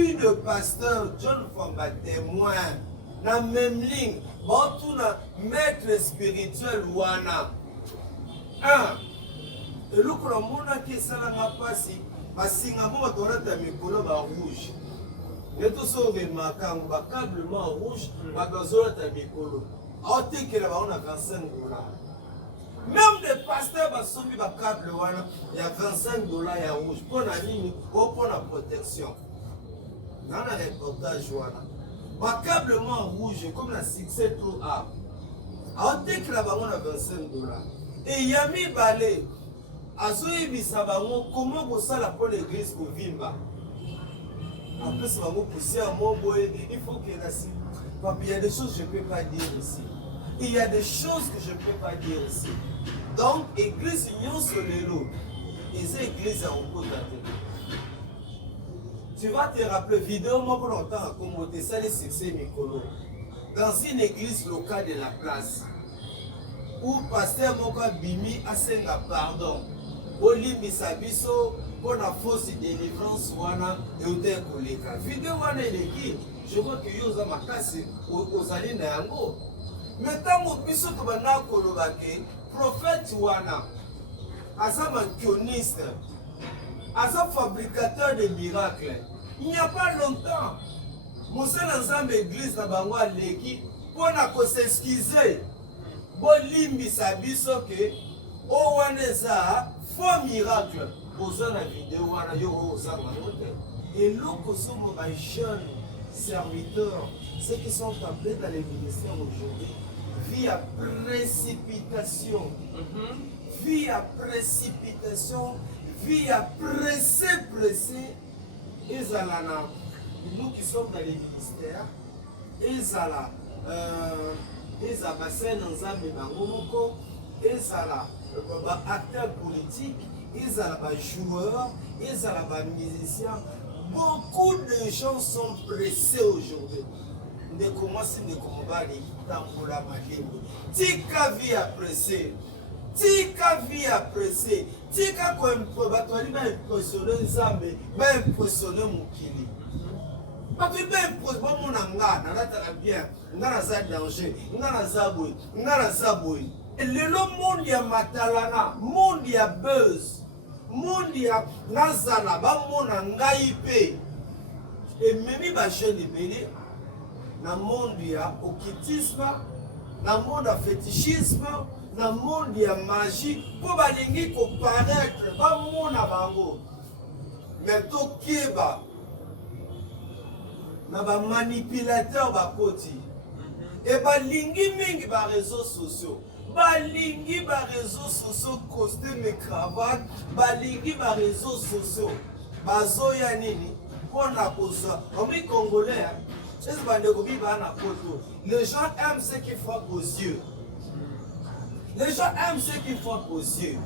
vie de pasteur John Famba témoin na même ligne tout na maître spirituel wana et le mona qui salanga pasi basinga mo batorata mikolo ba rouge et tout ça remarquant ba câblement rouge ba bazorata mikolo aotekela ba on a 25 $. Même les pasteurs basomi ba câble wana il y a 25 $ ya rouge pour na nini pour la protection. Dans le reportage wana ba câblement rouge comme la succès trop a aotekela ba on a 25 $. Et yami balé azoyi bisabango comment kosala pour l'église kovimba. Après ça va pousser à mon boy, il faut que la il y a des choses que je ne peux pas dire ici. Il y a des choses que je ne peux pas dire ici. Donc, église union sur les lots. Et c'est église à repos tu vas te rappeler, vidéo moi pour longtemps, comme tu sais les succès Mikolo. Dans une église locale de la place, où pasteur Moka Bimi a senga pardon. Olimbi Sabiso pour la fausse délivrance wana et au koleka. Vidéo wana eleki, je vois que yoza makasi aux alliés na yango. Maintenant mo biso to bana kolobake prophète wana asa mankioniste asa fabricateur de miracles. Il n'y a pas longtemps Mose Nzambe église na bango aleki pour na ko s'excuser. Bolimbi Sabiso que o wana za faux miracle aux la vidéo wana yo oza ngote. Et loko somo ba jeunes serviteurs, ceux qui sont appelés dans les ministères aujourd'hui, vie à précipitation, vie à précipitation, vie à presser, ils allent nous qui sommes dans les ministères, ils allent bassin dans un bémangomoko, ils allent acteurs politiques, ils allent joueurs, ils allent musiciens. Beaucoup de gens sont pressés aujourd'hui. De commencer de combattre tambola malimbo. Tika vie à presser. Tika vie à presser. Tika ko improbatoire ba impressionner Nzambe, ba impressionner mukili. Parce que ba impressionner mon ngana, na ta bien, ngana za danger, ngana za boy, ngana za boy. Et le monde ya matalana, monde ya buzz. Monde ya nazala ba mona ngai pe. Et même ba jeune belé na monde ya occultisme, na monde ya fétichisme, na monde ya magie pour balingi comparaître ba mona bango. Mais to kieba na ba manipulateur ba koti. Et balingi mingi ba réseaux sociaux. Balingi ba réseaux sociaux costume et cravate, balingi ba réseaux sociaux. Bazoya nini pona kosa. Omi congolais, les gens aiment ce qui frappe aux yeux. Les gens aiment ce qui frappe aux yeux.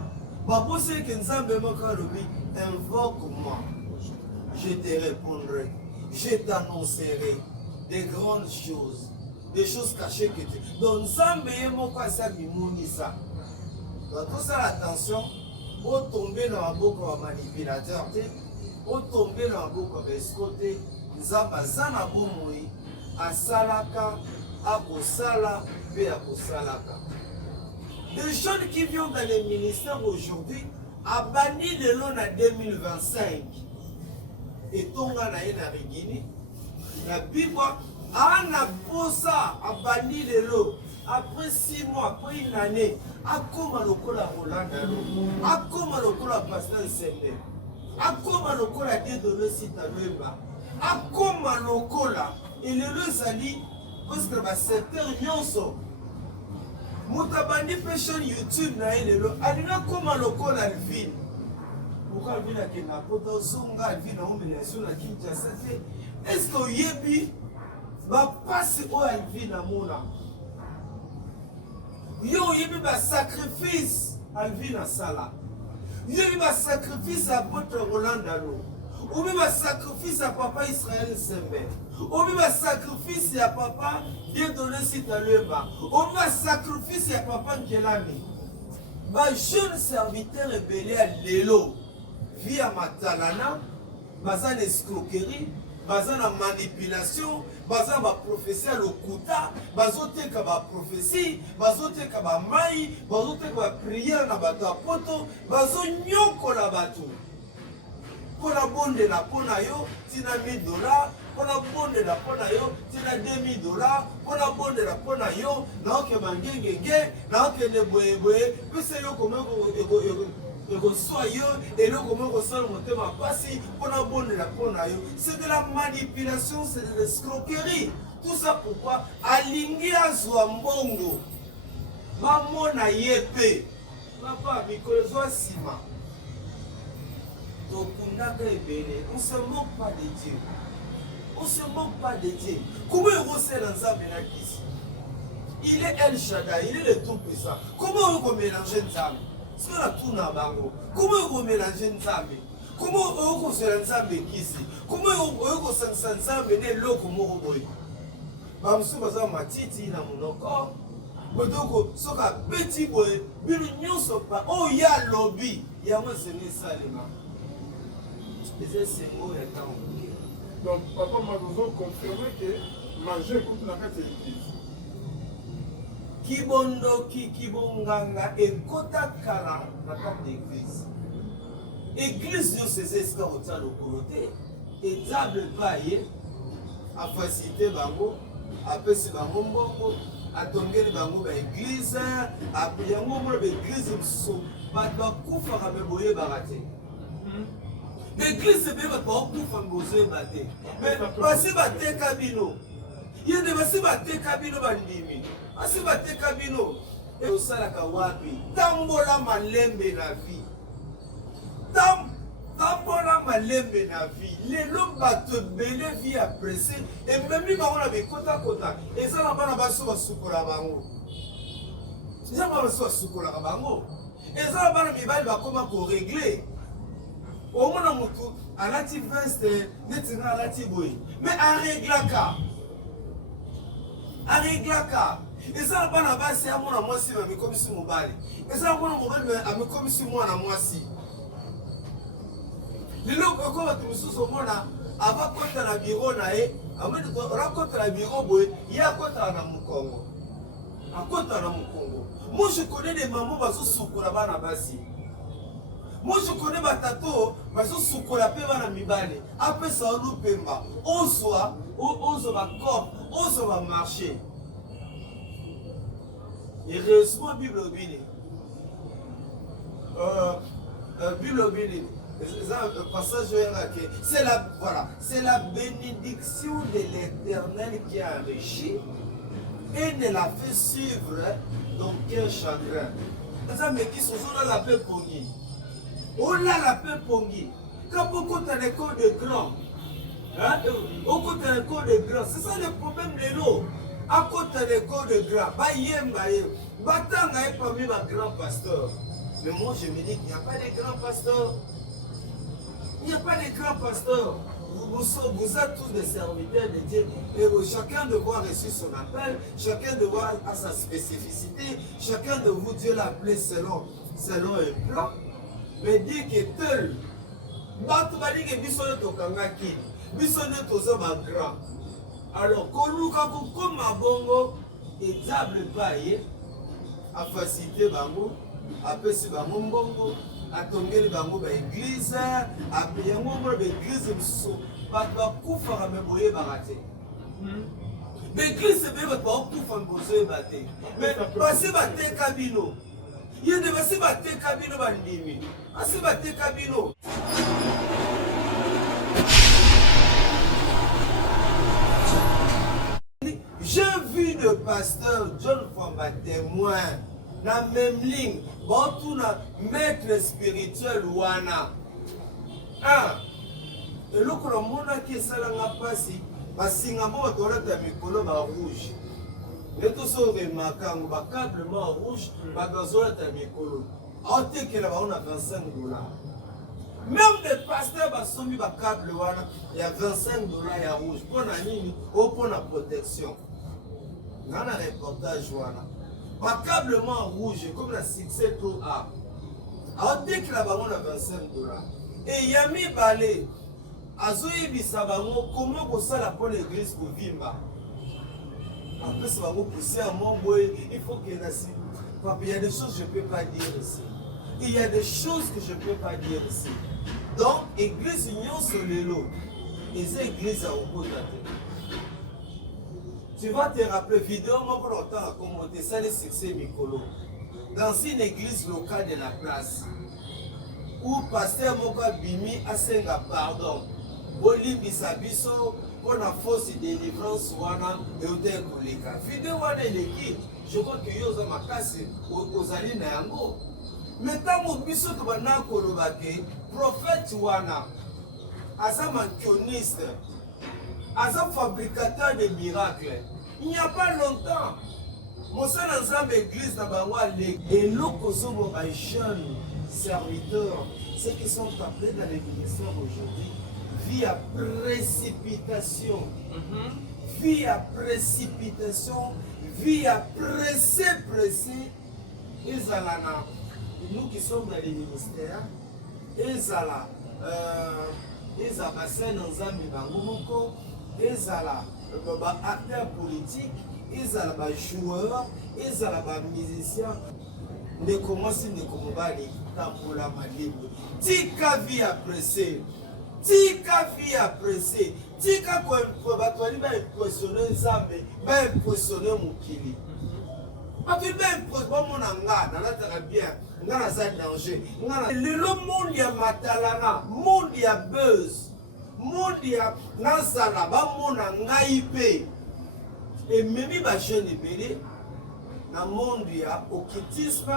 Pour ceux qui Nzambe Mokarobi, invoque-moi. Je te répondrai. Je t'annoncerai des grandes choses. Des choses cachées que tu... Donc Nzambe Moka Mimonisa. Donc tout ça, attention, au tomber dans la boucle de manipulateur, au tomber dans la boucle de escoté, Nzamba zana bomoi asalaka akosala pe akosalaka. Des jeunes qui viennent dans les ministères aujourd'hui a banni de l'on à 2025. Et tonga na ena rigini la Bible ana posa a banni de l'eau après 6 mois, après une année, a comme lokola Rolanda, a comme lokola Pasteur Sembe, a comme lokola Dédolé Sitalweba. Akoma lokola et le zali parce que ba secteur nyonso mutabandi fashion YouTube na elelo alina koma lokola Alvin pourquoi Alvin a kena poto zonga Alvin na humiliation na Kinshasa est-ce que yebi ba passe o Alvin na mona yo yebi ba sacrifice Alvin na sala yebi ba sacrifice à votre Roland Dalo. Ou même un sacrifice à papa Israël Sembe. Ou même un sacrifice à papa Dédolé Sitalweba. Ou même un sacrifice à papa Nkelami. Ma jeune serviteur rebellé à l'élo via Matalana, Bazan escroquerie, baza na manipulation, baza ba prophétie à lokuta, bazoteka ba prophétie, bazoteka ba mai, bazoteka ba prière na bato ya poto, bazonyokola bato. Pona bonde na pona yo, tina $1000, pona bonde na pona yo, tina $2000, pona bonde na pona yo, na oke mangengenge, na oke ne boye, pese yo komeko et le comment ressort monter ma passe pour la bonne la ponayo. C'est de la manipulation, c'est de l'escroquerie. Tout ça pourquoi alingia zwambongo. Maman na yepe. Papa mikozo sima. Tokundaka ebele. On se moque pas de Dieu. On se moque pas de Dieu. Comment on sait dans ça benakisi? Il est El Shaddai, il est le tout puissant. Comment on mélanger Nzambe? C'est la tourne à bango. Comment vous mélangez Nzambe? Comment vous se Nzambe kisi? Comment vous se Nzambe ne loko moko boy? Bamsu baza matiti na monoko. Botoko soka petit boy, bilu nyonso pa oh ya lobby. Ya moi c'est né salima. C'est symbole ya temps. Donc papa m'a confirmé que manger coupe na kati l'église. Kibondo kibonganga ekota kala na kati d'église. Église yo c'est ce qu'on tient le côté et table paye a facilité bango a pesi bango mbongo a tongeli bango ba église a yango mo ba église so ba kufa ka meboye barate. L'église be ba kufa mbozo bate. Mais basi bate kabino. Yende basi bate kabino bandimi. Asi bate kabino e osalaka wapi tambola malembe na vie tambola malembe na vie lelo bato bele vie apprécié et même bango na bikota kota ezala bana baso basukola bango eza bana baso basukola bango ezala bana mibali bakoma ko régler omona mutu alati veste neti na alati boy mais areglaka eza bana basi ya mwana mwasi na mikomisi mobali eza mwana mobali amikomisi mwana mwasi lelo ko bato misusu mona avakota na biro na ye ameni rakota na biro boye ya kota na mukongo akota na mukongo. Moi je connais des mamans bazosukola bana basi. Moi je connais batato bazosukola pe bana mibali apesa olu pemba ozwa ba corps ozwa ba marché. Et heureusement, Bible obéit. Bible obéit. Passage c'est la voilà, c'est la bénédiction de l'Éternel qui a enrichi et ne l'a fait suivre d'aucun chagrin. Ça mais qui sont dans la paix pongi. On a la paix pongi. Quand beaucoup t'as des cours de grands, hein, beaucoup t'as des cours de grands. C'est ça le problème de l'eau. À côté des corps de grands, Batanga est parmi les grands pasteurs. Mais moi je me dis qu'il n'y a pas de grands pasteurs. Il n'y a pas de grands pasteurs. Vous êtes tous des serviteurs de Dieu. Et chacun de vous a reçu son appel. Chacun de vous a sa spécificité. Chacun de vous, Dieu l'a appelé selon un plan. Mais dit que tel. Bato ba dit que bisone to kangaki. Bisone to zo ba grand. Alors, koluka comme ma bongo et diable paye a facilité bango, a pesi bango mbongo, a tongeli bango ba église, a payé bango ba église mso, ba kufa ka meboye barate. L'église be ba kufa mbozo bate. Mais basi bate kabino. Yende basi bate kabino bandimi. Basi bate kabino. J'ai vu le pasteur John Famba témoin dans la même ligne. Bon, tout le maître spirituel wana. Et là, quand on a qui est passé, parce que on a mikolo ba rouge. Mais tout ça remarquant, ba câble rouge, ba besoin de mikolo. On te que là on a $25. Même les pasteurs ont mis ba câble wana, il y a $25 à rouge pour la nini ou pour la protection. Dans le reportage, pas câblement rouge comme la 6 Pro A. On dit que là-bas on a $25. Et il y a mis balai. azoyebisa bango comment kosala mpo na église kovimba. Après ça va vous pousser à mon boy, il faut qu'il y ait papa, il y a des choses que je ne peux pas dire ici. Il y a des choses que je ne peux pas dire ici. Donc, église union sur le lot. Et c'est église à Okota. Tu vas te rappeler, vidéo, moi, pour longtemps, comment tu sais les succès Mikolo. Dans une église locale de la place, où pasteur Moka Bimi a senga pardon. Boli Bisabiso, pour la force de délivrance, wana, et au terre koleka. Vidéo, wana, l'équipe, je crois que yoza makasi, aux alliés na yango. Mais tant que biso to bana kolobake, prophète wana, asa mankioniste, asa fabricateur de miracles. Il n'y a pas longtemps, mon sein ensemble église na bangwa et l'okosobo ba jeunes serviteurs, ceux qui sont appelés dans les ministères aujourd'hui, via précipitation, via précipitation, via pressé, ils allent nous qui sommes dans les ministères, ils allent Nzambe Bangomoko, ils allent acteurs politiques, ils allent joueurs, ils allent musiciens. Ne commencent ne combattre pour la maladie. Tika via pressé. Tika via pressé. Tika quoi batwali ba impressionner Nzambe, ba impressionner Mokili. Parce que ba impressionner mon anga dans la terre bien, dans la zone danger. Le monde ya matalana, monde ya buzz, monde ya nasala ba mon anga ipe. Et même ba jeune belé na monde ya occultisme,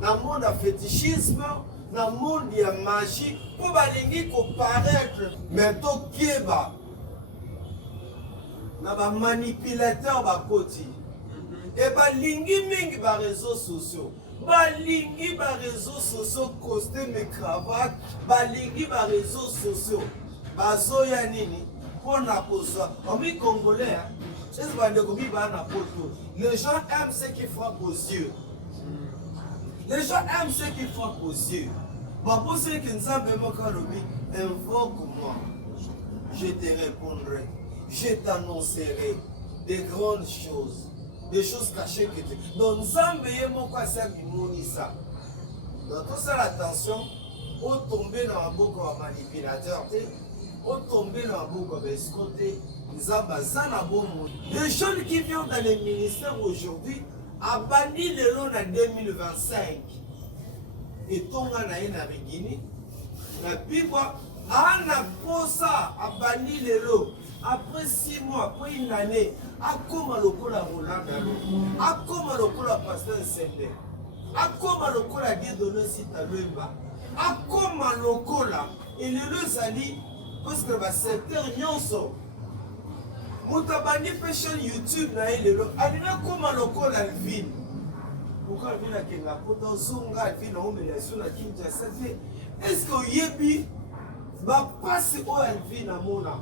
na monde ya fétichisme, na monde ya magie, pour balingi comparaître, mais to kieba na ba manipulateur ba koti. Et balingi mingi ba réseaux sociaux. Balingi ba réseaux sociaux costume et cravate, balingi ba réseaux sociaux. Bazoya nini pona kosa. Omi congolais, les gens aiment ce qui frappe aux yeux. Les gens aiment ce qui frappe aux yeux. Pour ceux qui ne savent pas, invoque-moi. Je te répondrai. Je t'annoncerai des grandes choses. Des choses cachées que tu... Donc, nous avons ça. Donc, tout ça, attention, au tomber dans la boucle de manipulateur, au tomber dans la boucle de escorter. Les jeunes qui viennent dans les ministères aujourd'hui a banni le long en 2025. Et Tonga na ina Guinée, na Bibwa, Anna Posa a banni le long. Après 6 mois, après une année, a comme le coup la Roland Dalo, a comme le coup la Pasteur Sende, a comme le coup la Guédoné Sita Luemba, a comme le coup la, et le Lozali, parce que le secteur Nyonso. Mutabandi fashion YouTube na elelo alina koma lokola Alvin. Pourquoi Alvin a kenga pota zonga Alvin na humiliation na Kinshasa fait est-ce que yebi ba passe o Alvin na mona.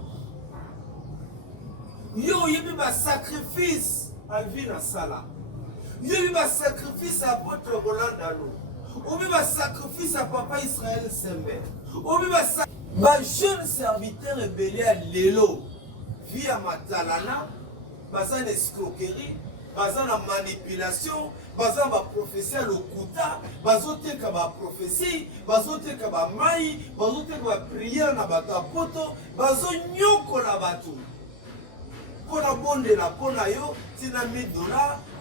Yo yebi ba sacrifice Alvin na sala. Yebi ba sacrifice à apôtre Roland Dalo. Obi ba sacrifice à papa Israël Sembe. Obi ba jeune serviteur rebelle à Lelo. Via matalana, bazan escroquerie, bazan la manipulation, bazan ba prophétie à l'okuta, bazote ka ba prophétie, bazote ka ba mai, bazote ka ba prière na bato poto, bazo nyoko la bato. Pona bonde la pona yo, tina $1000,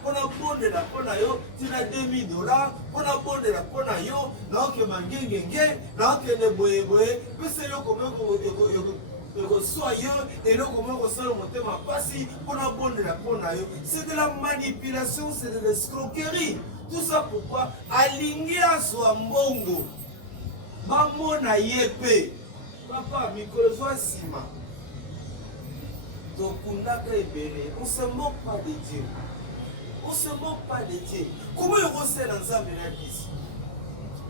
pona bonde la pona yo, tina $2000, pona bonde la pona yo, na oke mangengenge, na oke ne boye boye, pese yo komeko c'est de la manipulation, c'est de l'escroquerie. Tout ça pourquoi Alingia soit mbongo. Mamona yepe. Papa, Mikolo soit sima. Donc on se moque pas de Dieu. On se moque pas de Dieu. Comment on sait l'ensemble ici?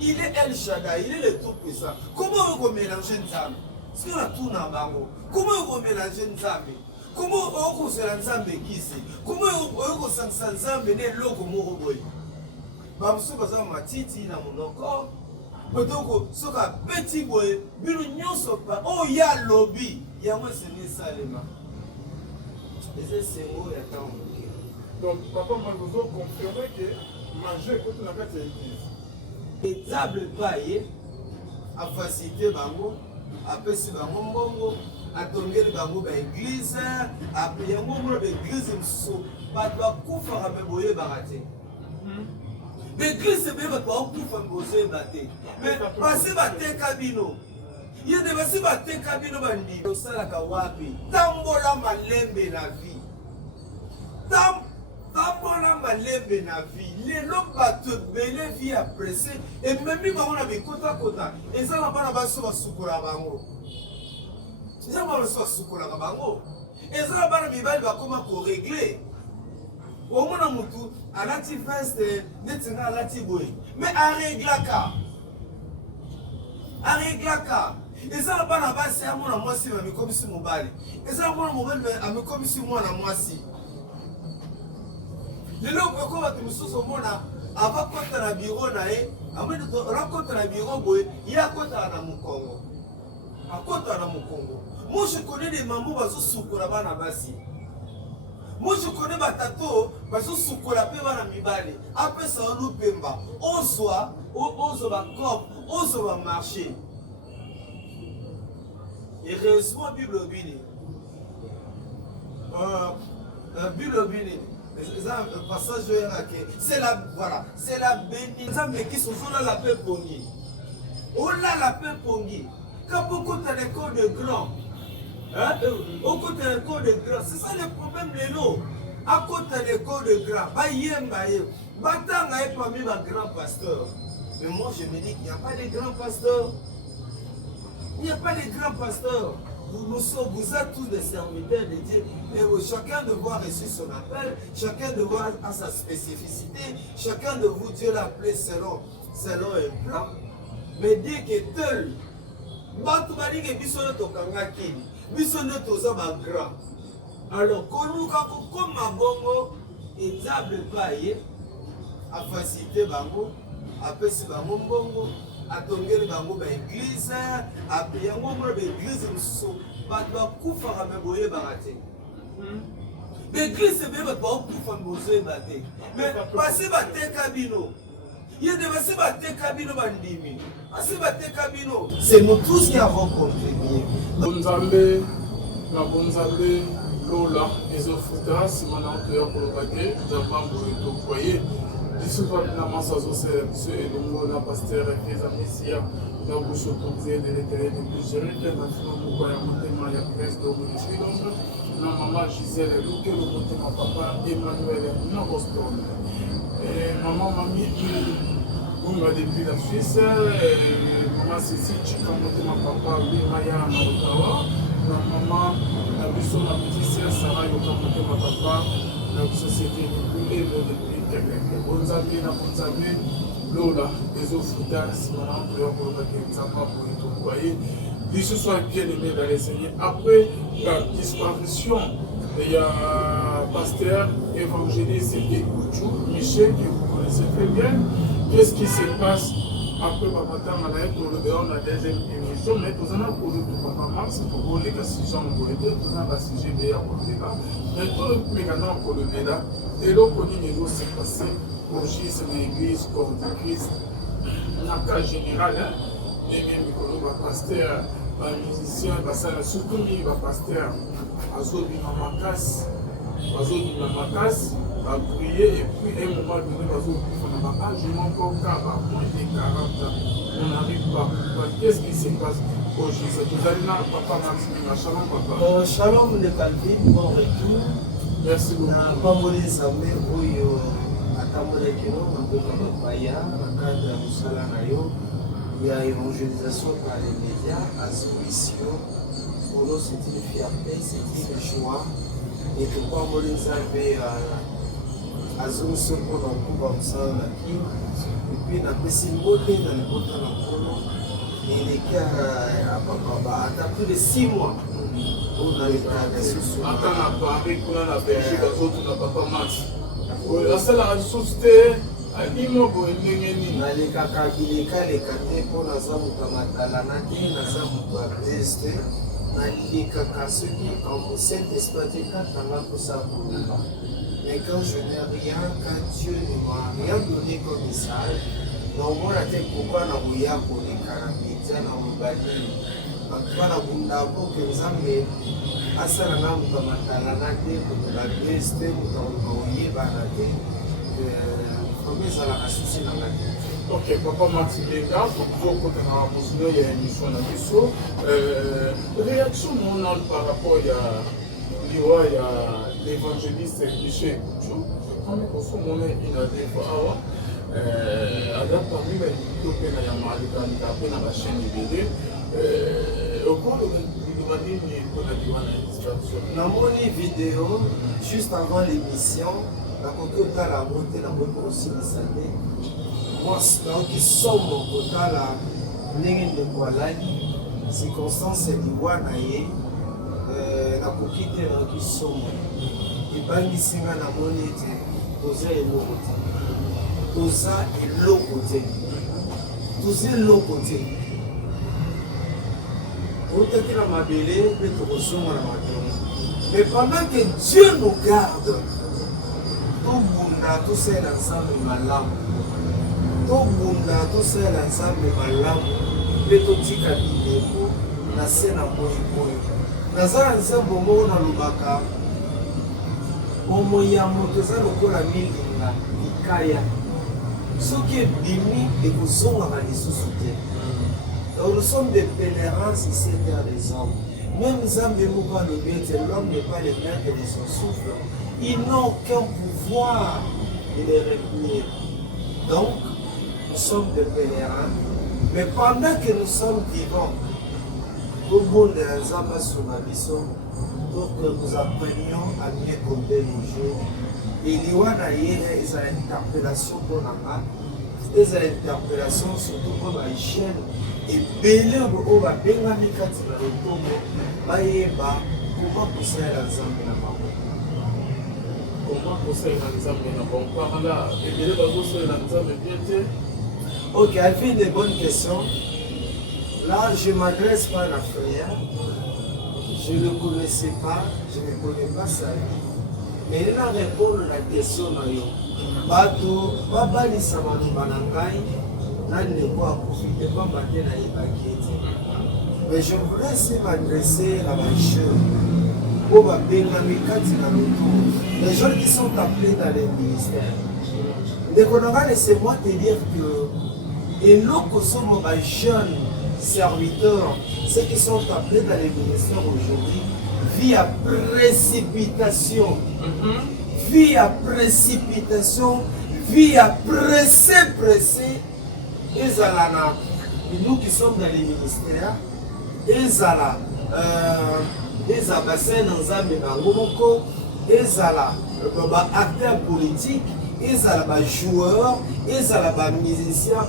Il est El Shaddai, il est le tout-puissant. Comment on mélange Nzambe? C'est la tourne en bango. Comment on mélange Nzambe? Comment on se Nzambe kisi? Comment on se Nzambe ne loko moroboy? Bamsu baza matiti na monoko. Potoko soka petit boy bino nyonso pa o ya lobby ya moi c'est né salema. C'est beau ya tant. Donc papa Mazozo confirmé que manger côté na kati ya église. Étable paye a facilité bango apesi bango mbongo atongeli bango ba église après yango mo ba église mso ba kufa ka beboye barate. L'église be ba kufa mboze bate. Mais basi bateka bino. Yede basi bateka bino bandi. Osala ka wapi? Tambola malembe na vie. Tambola malembe na vie. Lelo bato bele vie apprécié et même bango na bikota kota. Ezala bana baso basukura bango. Ezala bana baso basukura bango. Ezala bana mibali bakoma ko régler. Au moins mutu alati veste netinga alati boy mais areglaka ezala bana basi ya mwana mwasi ba mikomisi mobali ezala mwana mobali amikomisi mwana mwasi lelo ko ba tumususo mona ava kota na bureau na ye amene to rakota na bureau boy ya kota na mukongo akota na mukongo moi je connais des mamans bazo sukura bana basi. Moi je connais ma tato, parce que sous la paix va la mibali. Après ça on nous pemba. On soit cop, on soit marché. Et heureusement Bible bini. Bible bini. C'est un passage c'est la voilà, c'est la bénédiction mais qui sont là la paix pongi. On a la paix pongi. Quand beaucoup de l'école de grand. Au côté de l'école de grand, c'est ça le problème de l'eau. À côté de l'école de grand, Batanga est parmi les grands pasteurs. Mais moi je me dis qu'il n'y a pas de grands pasteurs. Il n'y a pas de grands pasteurs. Vous êtes tous des serviteurs de Dieu. Et chacun de vous a reçu son appel, chacun de vous a sa spécificité, chacun de vous Dieu l'a appelé selon un plan. Mais dit que tel, Batubali que Bissono Tokanga Kini. Biso nde toza ba grand. Alors koluka kokoma bongo étable paye a facilité bango apesi bango mbongo atongeli bango ba église ape yango mo ba église mso bato bakufaka me boye barate. L'église be bato bakufa mbozo bate. Mais pasi bateka bino. Yede basi bateka bino bandimi. C'est nous tous qui avons contribué. Bonzambe, la Bonzambe, Lola, les Ofuta, Simana, Théo, Kolobake, Jamambo et Tokoye. Dissouva, la Massazo, c'est et donc la pasteur, les Amicia, la bouche autorisée de l'intérêt de plusieurs, la femme, la montagne, la presse, la maman Gisèle, le montagne, papa, Emmanuel, la Boston. Maman, mamie, depuis la Suisse, maman Cécile, Chikamote, ma papa, Maya, Marotawa, maman, la buisson, la petite sœur, Sarah, Yokamote, ma papa, la société de depuis Québec. Bonzamé, Lola, les Ofuta, Simana, pour le Zamba, pour le foyer. Que ce soit bien aimé dans les Seigneurs. Après la disparition, il y a pasteur évangéliste et Kouchou, Michel, que vous connaissez très bien. Qu'est-ce qui se passe après Papa Tamalaï pour le béon, la deuxième émission, mais tout ça, pour le Papa Max, pour les cassiciens, pour les deux, tout ça, la CGB, pour le débat. Mais tout le mécanisme pour le débat, et l'eau qu'on y négocie, c'est passé pour Jésus, l'église, corps de Christ, en cas général, les mêmes pasteur, les musiciens, surtout les pasteurs, Azobi Mamakas, à prier et puis à un moment donné, je m'en compte à moins de 40 ans. On n'arrive pas. Qu'est-ce qui se passe au Jésus? Vous allez là, papa Maxime, shalom papa. Shalom de Calvin, bon retour. Merci beaucoup. Pamboli Zambé, Oyo, Atamole Keno, Maboka Bapaya, Makanda Moussala Nayo, il y a évangélisation par les médias, Azomission. Pour nous, c'est une fierté, c'est une joie. Et pour Pamboli Zambé, Azomission pour l'encoup Moussala Nayo. Et puis, on a passé une beauté dans les bouteilles en polo. Et les cas, à plus de 6 mois. On a eu la sous. Attends, on a parlé, on a la Belgique, on a papa Max. La seule société, Animoko ndenge nini? Nalekaka bileka leka te mpo naza moto ya matalana te, naza moto ya beste. Nalekaka soki en Saint-Esprit te katanga kosala koloba. Mais quand je n'ai rien, quand Dieu ne m'a rien donné comme message, naomona te pourquoi nakoya koleka na media na mobali. En tout cas nakunda mpoke Nzambe asala nga moto ya matalana te, moto ya beste, moto ya koyebana te. Ok, Papa Max Benga, pour la position il y a une émission dans l'émission. Réaction mondiale par rapport à l'évangéliste Michel Kouchou. Quand on est une fois, parmi les vidéos que nous avons dans la chaîne IBD, au cours de la vidéo, juste avant l'émission, la côté la montée, la montée aussi de santé. Moi, qui sommes au côté la ligne de Kualani, circonstance d'Iwanaye, la coquille qui sommes. Et pas ici, la monnaie, Toza et l'autre côté. Toza et l'autre côté. Toza et l'autre côté. Autant qu'il a ma belle, mais mais pendant que Dieu nous garde, tobunda tosala nzambe malamu tobunda tosala nzambe malamu mpe totika bileko na se na boyeboyo nazala nzambe moko nalobaka bomoi ya moto eza lokola milinga likaya soki ebimi ekozongaka lisusu te. Donc nous sommes des pèlerins ici terre des hommes. Même Nzambe moko alobi ete l'homme n'est pas le maître de son souffle. Ils n'ont aucun pouvoir de les retenir. Donc, nous sommes des pèlerins. Mais pendant que nous sommes vivants, tout le monde est ensemble sur ma mission pour que nous apprenions à mieux compter nos jours. Et il y a une interpellation pour la des interpellations surtout pour la chaîne. Et belé au babenga mikati na lotomo bayeba comment pousser la Nzambe na bango. Comment pousser la Nzambe na bango? Par là, belé bazoser la Nzambe bien te. Ok, elle fait des bonnes questions. Là, je m'adresse pas à la frère. Je ne le connaissais pas, je ne connais pas sa vie. Mais il a répondu à la question na yo. Bato babalisa maloba na ngai. Mais je voudrais aussi m'adresser à ma jeune, les gens qui sont appelés dans les ministères. Laissez-moi te dire que et nous sommes des jeunes serviteurs, ceux qui sont appelés dans les ministères aujourd'hui, via précipitation, via précipitation, via pressé. Nous qui sommes dans les ministères, ezala bassin Nzambe Nangomoko, ezala acteurs politiques, ezala joueurs, ezala musiciens.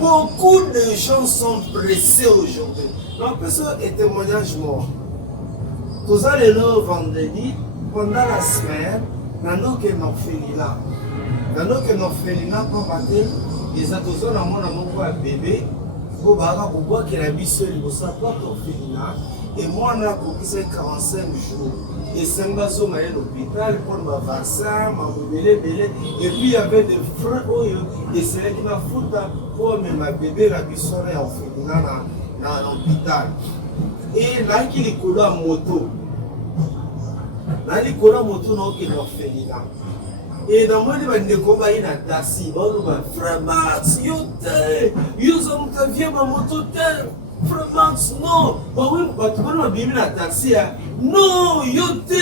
Beaucoup de gens sont pressés aujourd'hui. Donc, ce est témoignage mort. Tous les vendredi, pendant la semaine, dans nos orphelinats. Dans nos orphelinats, les attentions à mon bébé, pour qu'il a mis seul au sapin orphelinat. Et moi, on a coupé 45 jours. Et 5 bateaux à l'hôpital pour ma vaccin, ma bébé. Et puis il y avait des frères et c'est là qui m'a foutu pour ma bébé la buissonne orphelinat dans l'hôpital. Et là, il est collé à moto. Là, il est collé à moto dans l'orphelinat. Et dans mon livre, il y a un taxi. Frère Max, yo te viens ma moto te. Frère Max, non. Oui, tu peux pas bien un taxi. Non, yo te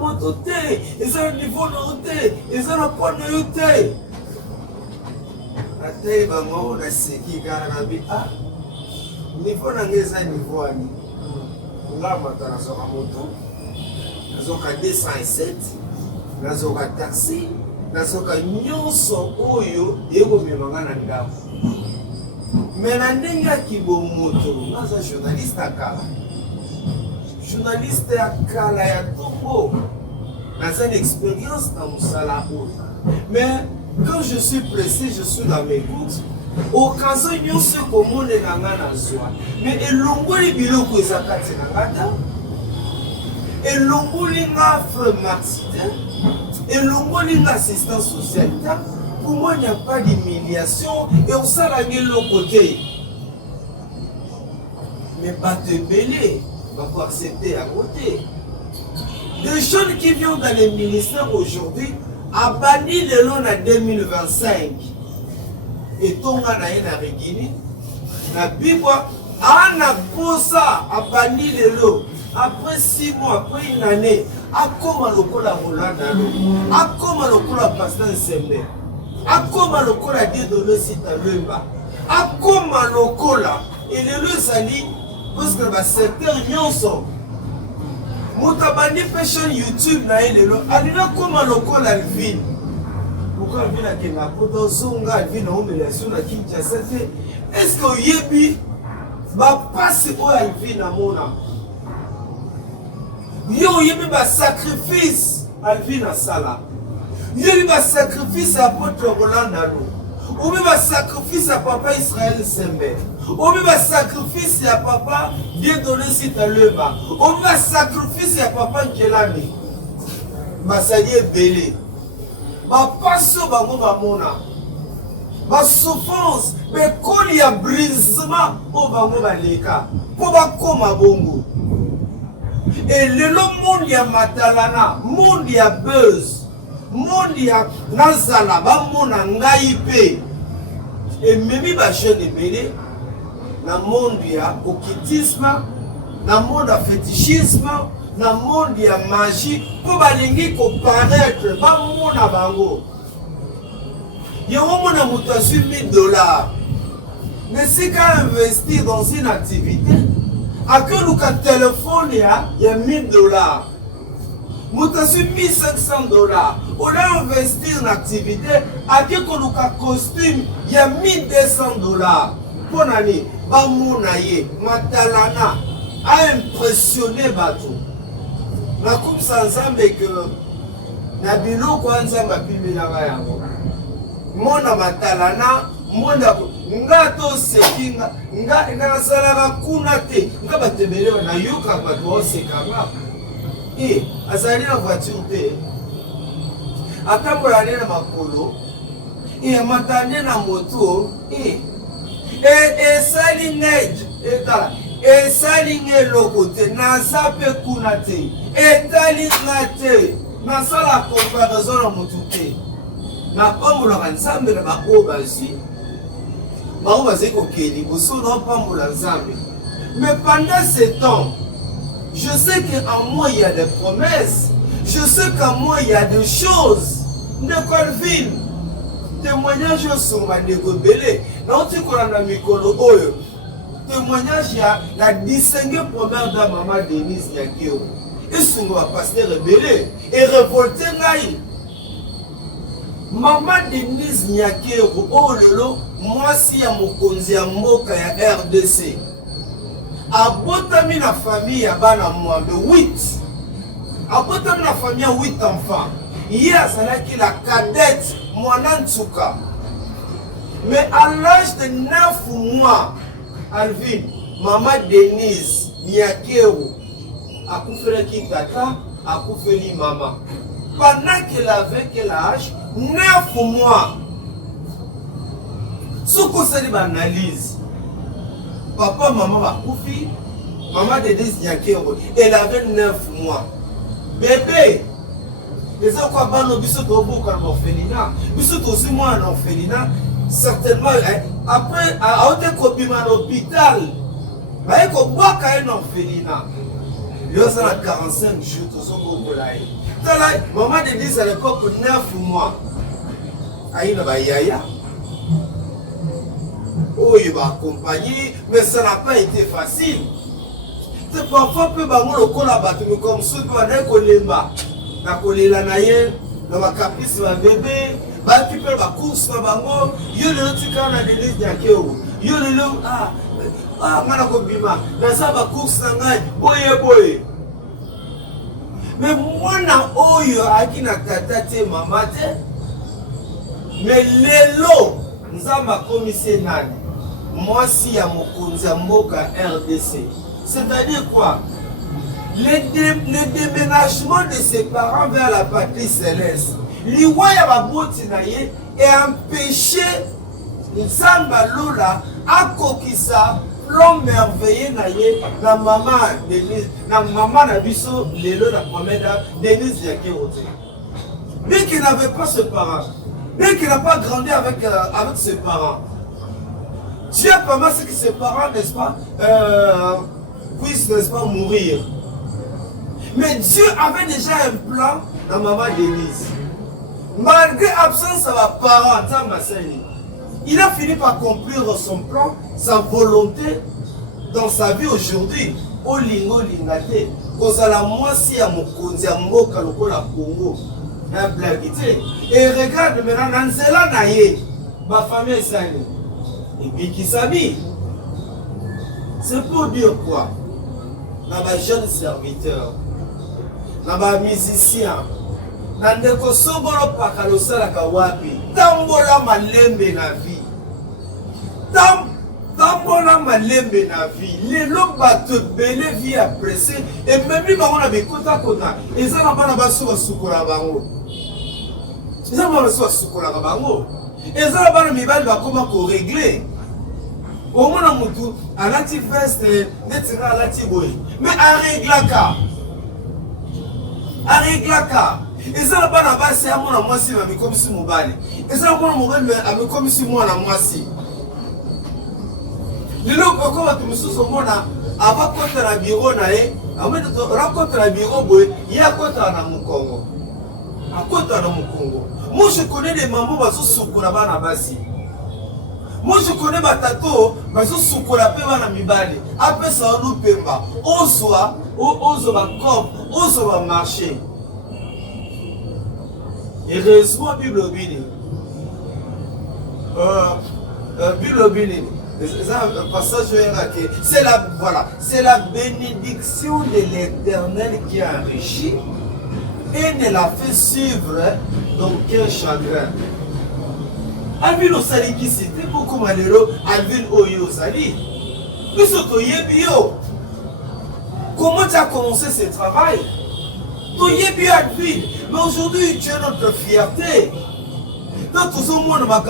moto te. Et ça, le niveau de te. Et ça, le point de te. Ate, maman, on a ce qui est ah, niveau de niveau ami. Là, maintenant, on a moto. On a 207. Nazoka taxi, nazoka nyonso oyo ekomemanga na ndako. Mais na ndenge ya kibomoto, naza journaliste akala. Journaliste akala ya tongo. Naza une expérience na musala oyo. Mais quand je suis pressé, je suis dans mes courses. Occasion nyonso komone na nga na zwa. Mais elongoli biloko eza kati na nga ta. Elongoli nga frère Martin. Elongoli nga assistance sociale ta. Pour moi, il n'y a pas d'humiliation et on s'en a mis l'autre côté. Mais pas te mêler, va pas accepter à côté. Les jeunes qui viennent dans les ministères aujourd'hui a banni le long en 2025. Et ton gars n'a Guinée. La Bible a posa a banni le lot. Après 6 mois, après une année, a comment le col a Roland, a comment le col a Pasteur Sembe. Akoma lokola dit de le site à l'emba. Akoma lokola et le sali parce que le secteur nyonso. Mutabandi fashion YouTube na elelo. Alina koma lokola Alvin. Pourquoi Alvin a kenga poto songa Alvin na humiliation na Kinshasa. Est-ce que yebi ba passe au Alvin na mona? Yo yebi ba sacrifice Alvin na sala. Il y a eu un sacrifice à votre Roland Nalo. Il y a eu un sacrifice à papa Israël Sembe. Il y a eu un sacrifice à papa Dieu donné site à l'Eba. Il y a eu un sacrifice à papa Nkelani. Ma salier belé. Ma passo bango bamona. Ma souffrance. Mais quand il y a brisement au bango baleka. Pour bakoma bongo. Et le monde y a matalana. Monde y a buzz. Monde ya nazala ba mona ngai pe et memi ba jeune belé na monde ya occultisme na monde ya fétichisme na monde ya magie pour balingi ko paraître ba mona bango yo mona mutasui $1000 mais si quand investir dans une activité à que nous ka téléphone ya $1000 Moutasu $1500. On a investi en activité, à qui qu'on a costume, il y a $1200. Pour l'année, Bamounaye, Matalana a impressionné Batou. La coupe sans zambe que Nabilo Kwanza m'a pimé la vayango. Mona Matalana, Mona Ngato Sekinga, Nga Salava Kunate, Nga Batebele, na Yuka Batou Sekanga. Et azali na voiture te atambola na makolo et amatane na moto et sali neige etala et sali ngelo côté na sape kuna te et tali ngate na sala comparaison na motuke na pambola kansambe na baoba si baoba zeko keli boso na pambola nzambe. Mais pendant ce temps je sais qu'en moi il y a des promesses. Je sais qu'en moi il y a des choses. De Colville. Témoignage sur ma négobélé. Non, tu connais la mikolo oyo. Témoignage il y a la distinguée première de maman Denise Nyakio. Et son pasteur rebellé. Et révolté naï. Maman Denise Nyakio. Oh lolo. Moi si ya mokonzi ya mboka ya RDC. Abotami na famille ya bana mwambe 8. Abotami na famille ya 8 enfants. Hier azalaki la cadette mwana Ntsuka. Mais à l'âge de 9 mois, Alvin, maman Denise Nyakero akufelaki tata, akufeli maman. Pendant qu'elle avait quel âge? 9 mois. Soko sali ba analyse. Papa, maman va couper. Maman de Denise Nyakero, elle avait 9 mois. Bébé, les enfants banno biso to beaucoup en orphelinat. Biso to aussi moi en orphelinat. Certainement, après, à haute copie à l'hôpital, bah, il faut boire quand en orphelinat. Il y a 45 jours, tout ça pour là. Maman de Denise à l'époque 9 mois. Aïe, bah, yaya. Oh, il va accompagner, mais ça n'a pas été facile. C'est parfois peu bango le col à battre, comme ceux qui ont un coléma. La coléla naïe, dans ma caprice, ma bébé, bah, tu peux ma course, ma bango, yo le petit quand on a des listes d'akeo. Yo le long, mana kobima, dans sa ma course, nangai, boye. Mais moi, na oyo, aki na tata te, maman te. Mais lelo, nous avons commissaire nani. Moi, si à mon Mboka RDC. C'est-à-dire quoi? Le déménagement de ses parents vers la patrie céleste. Liwaya baboti na ye et empêcher Nzamba Lola à kokisa plan merveilleux na ye na maman Denise na maman na biso lelo na promeda Denise Yakerote. Bien qu'il n'avait pas ses parents, bien qu'il n'a pas grandi avec ses parents, Dieu a permis que ses parents, n'est-ce pas, puissent, n'est-ce pas, mourir. Mais Dieu avait déjà un plan dans maman Denise. Malgré l'absence de ses parents, il a fini par accomplir son plan, sa volonté dans sa vie aujourd'hui. Olingo lingate, kozala mwasi ya mokonzi ya mboka lokola Congo. Un blague. Et regarde maintenant dans Nzela naye, ma famille est et puis qui s'habille. C'est pour dire quoi? Dans ma jeune serviteur, dans ma musicien, dans des kosobolo pakalosala kawapi, tambola malembe na vie. Tambola malembe na vie. Les lots batte belé vie appréciée et même si on a des kota kota, et ça n'a pas la base sur sukola bango. Ils ont pas sur sukola bango. Et ça n'a pas la mibali va comment qu'on régler. Au moins on mutu à l'anti veste net à l'anti boy. Mais à réglaka. À réglaka. Et ça n'a pas la base c'est à moi moi si mais comme si mobile. Et ça moi mobile mais comme si moi na moi si. Le lot quand tu me sous au monde avant contre la bureau naé, avant de rencontrer la bureau boy, il y a contre na Mukongo. À côté na Mukongo. Moi je connais des mamans bazo sukola bana basi. Moi je connais ma tato, bazo sukola pe bana mibali. Après ça on pemba. On soit va comme, on va marcher. Et heureusement Bible Bini. Bible Bini. C'est la, voilà, c'est la bénédiction de l'Éternel qui a enrichi et ne l'a fait suivre d'aucun chagrin. Alvin Osali qui c'était beaucoup malheureux, Alvin Oyo Osali. Comment tu as commencé ce travail? Mais aujourd'hui tu es notre fierté. Donc tout le monde m'a dit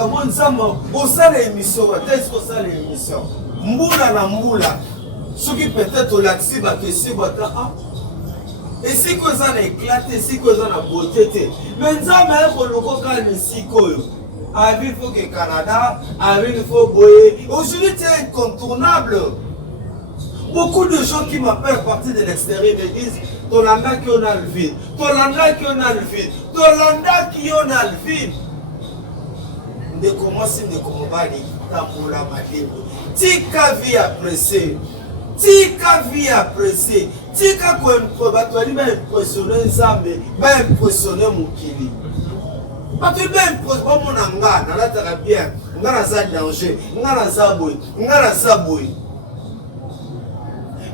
on sait l'émission, qu'est-ce qu'on sait l'émission? Moula na moula. Ceux qui peut-être au laxi batesi bata ah. Et si que ça a éclaté, si que ça a beauté. Mais ça m'a pour le coca mais si que il faut que Canada, il faut boyer. Aujourd'hui c'est incontournable. Beaucoup de gens qui m'appellent partir de l'extérieur me disent Tolanda qui on a le vide, Tolanda qui on a le vide, Tolanda qui on a le vide. De commencer de combattre tambola malembe tika vie appréciée tika ko bato ali ba impressionner nzambe ba impressionner mokili bato ba impressionner mona nga na lataka bien nga na za danger nga na za boy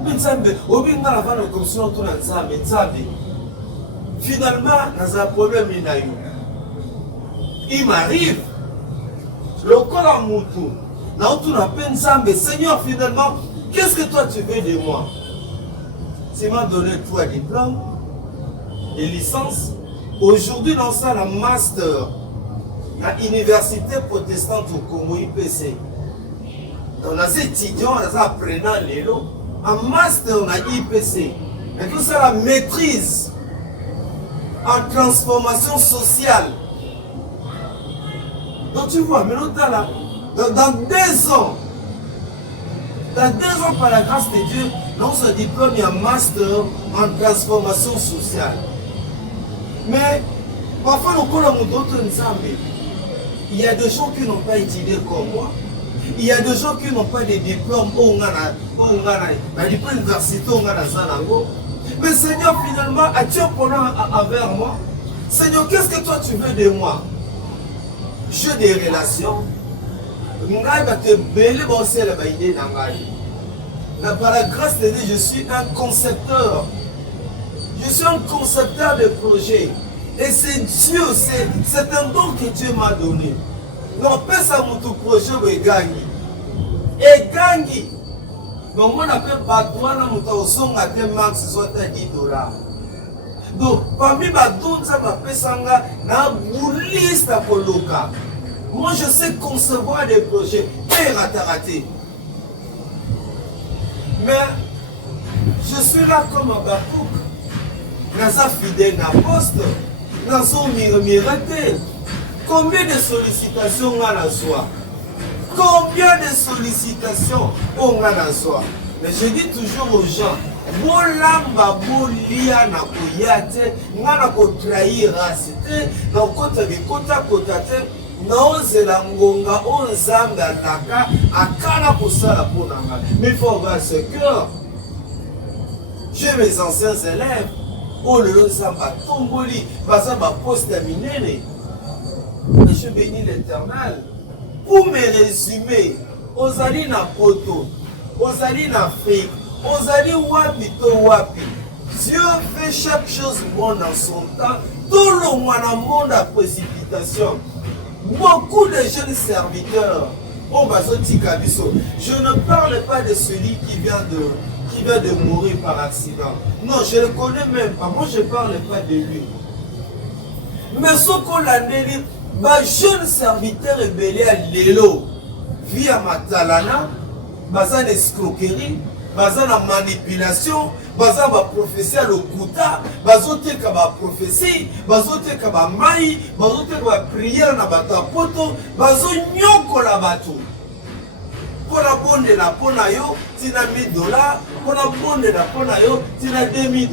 nzambe obi nga na vana commission to na nzambe finalement na za problème na yo il m'arrive le corps à Moutou, Seigneur, finalement, qu'est-ce que toi tu veux de moi? Tu m'as donné toi diplôme, des licences. Aujourd'hui, dans ça, la master, la université protestante au Congo IPC. On a ces étudiants, on a apprenant les lots. En master, on a IPC. Et tout ça, la maîtrise en transformation sociale. Donc tu vois, maintenant là, dans 2 ans, par la grâce de Dieu, dans ce diplôme, il y a un master en transformation sociale. Mais parfois, il y a des gens qui n'ont pas étudié comme moi. Il y a des gens qui n'ont pas de diplôme université. Mais Seigneur, finalement, as-tu un problème envers moi? Seigneur, qu'est-ce que toi tu veux de moi? Jeu des relations. Par la grâce de Dieu, je suis un concepteur. Je suis un concepteur de projets. Et c'est Dieu, c'est un don que Dieu m'a donné. Non, pas ça mon tout projet et gangi. Et gangi. Donc on appelle Batouana Moutaosong à des max soit à $10. Donc parmi les dons, ça m'appelle Sanga, na bouliste à Poloka. Moi je sais concevoir des projets. Et raté. Mais je suis là comme un Bakouk. Naza fidèle na poste. Nazo mirate. Combien de sollicitations on a en soi? Combien de sollicitations on a en soi? Mais je dis toujours aux gens, bolamba bolia na koyate, ngana ko trahir race, na kota bikota kotate, na ozela ngonga onzamba ataka akana kosala ponanga. Mais il faut avoir ce cœur. J'ai mes anciens élèves, oh le zamba tomboli, bazamba poste à minene. Je bénis l'Éternel. Pour me résumer, Ozali na Poto, Ozali na Afrique, Ozali wapi to wapi. Dieu fait chaque chose bon dans son temps. Tout le monde a précipitation. Beaucoup de jeunes serviteurs, je ne parle pas de celui qui vient de mourir par accident. Non, je ne le connais même pas. Moi, je ne parle pas de lui. Mais ce qu'on a dit, les jeunes serviteurs rebellés à l'élo, via Matalana, bazan escroquerie, bazan manipulation, bazan prophétie à l'okuta, bazan te kaba prophétie, bazan te kaba mai, bazan te kaba prière na batapoto, bazan nyoko la bato. Pour la bonne de la ponayo, tina $1000, pour la bonne de la ponayo, tina $2000,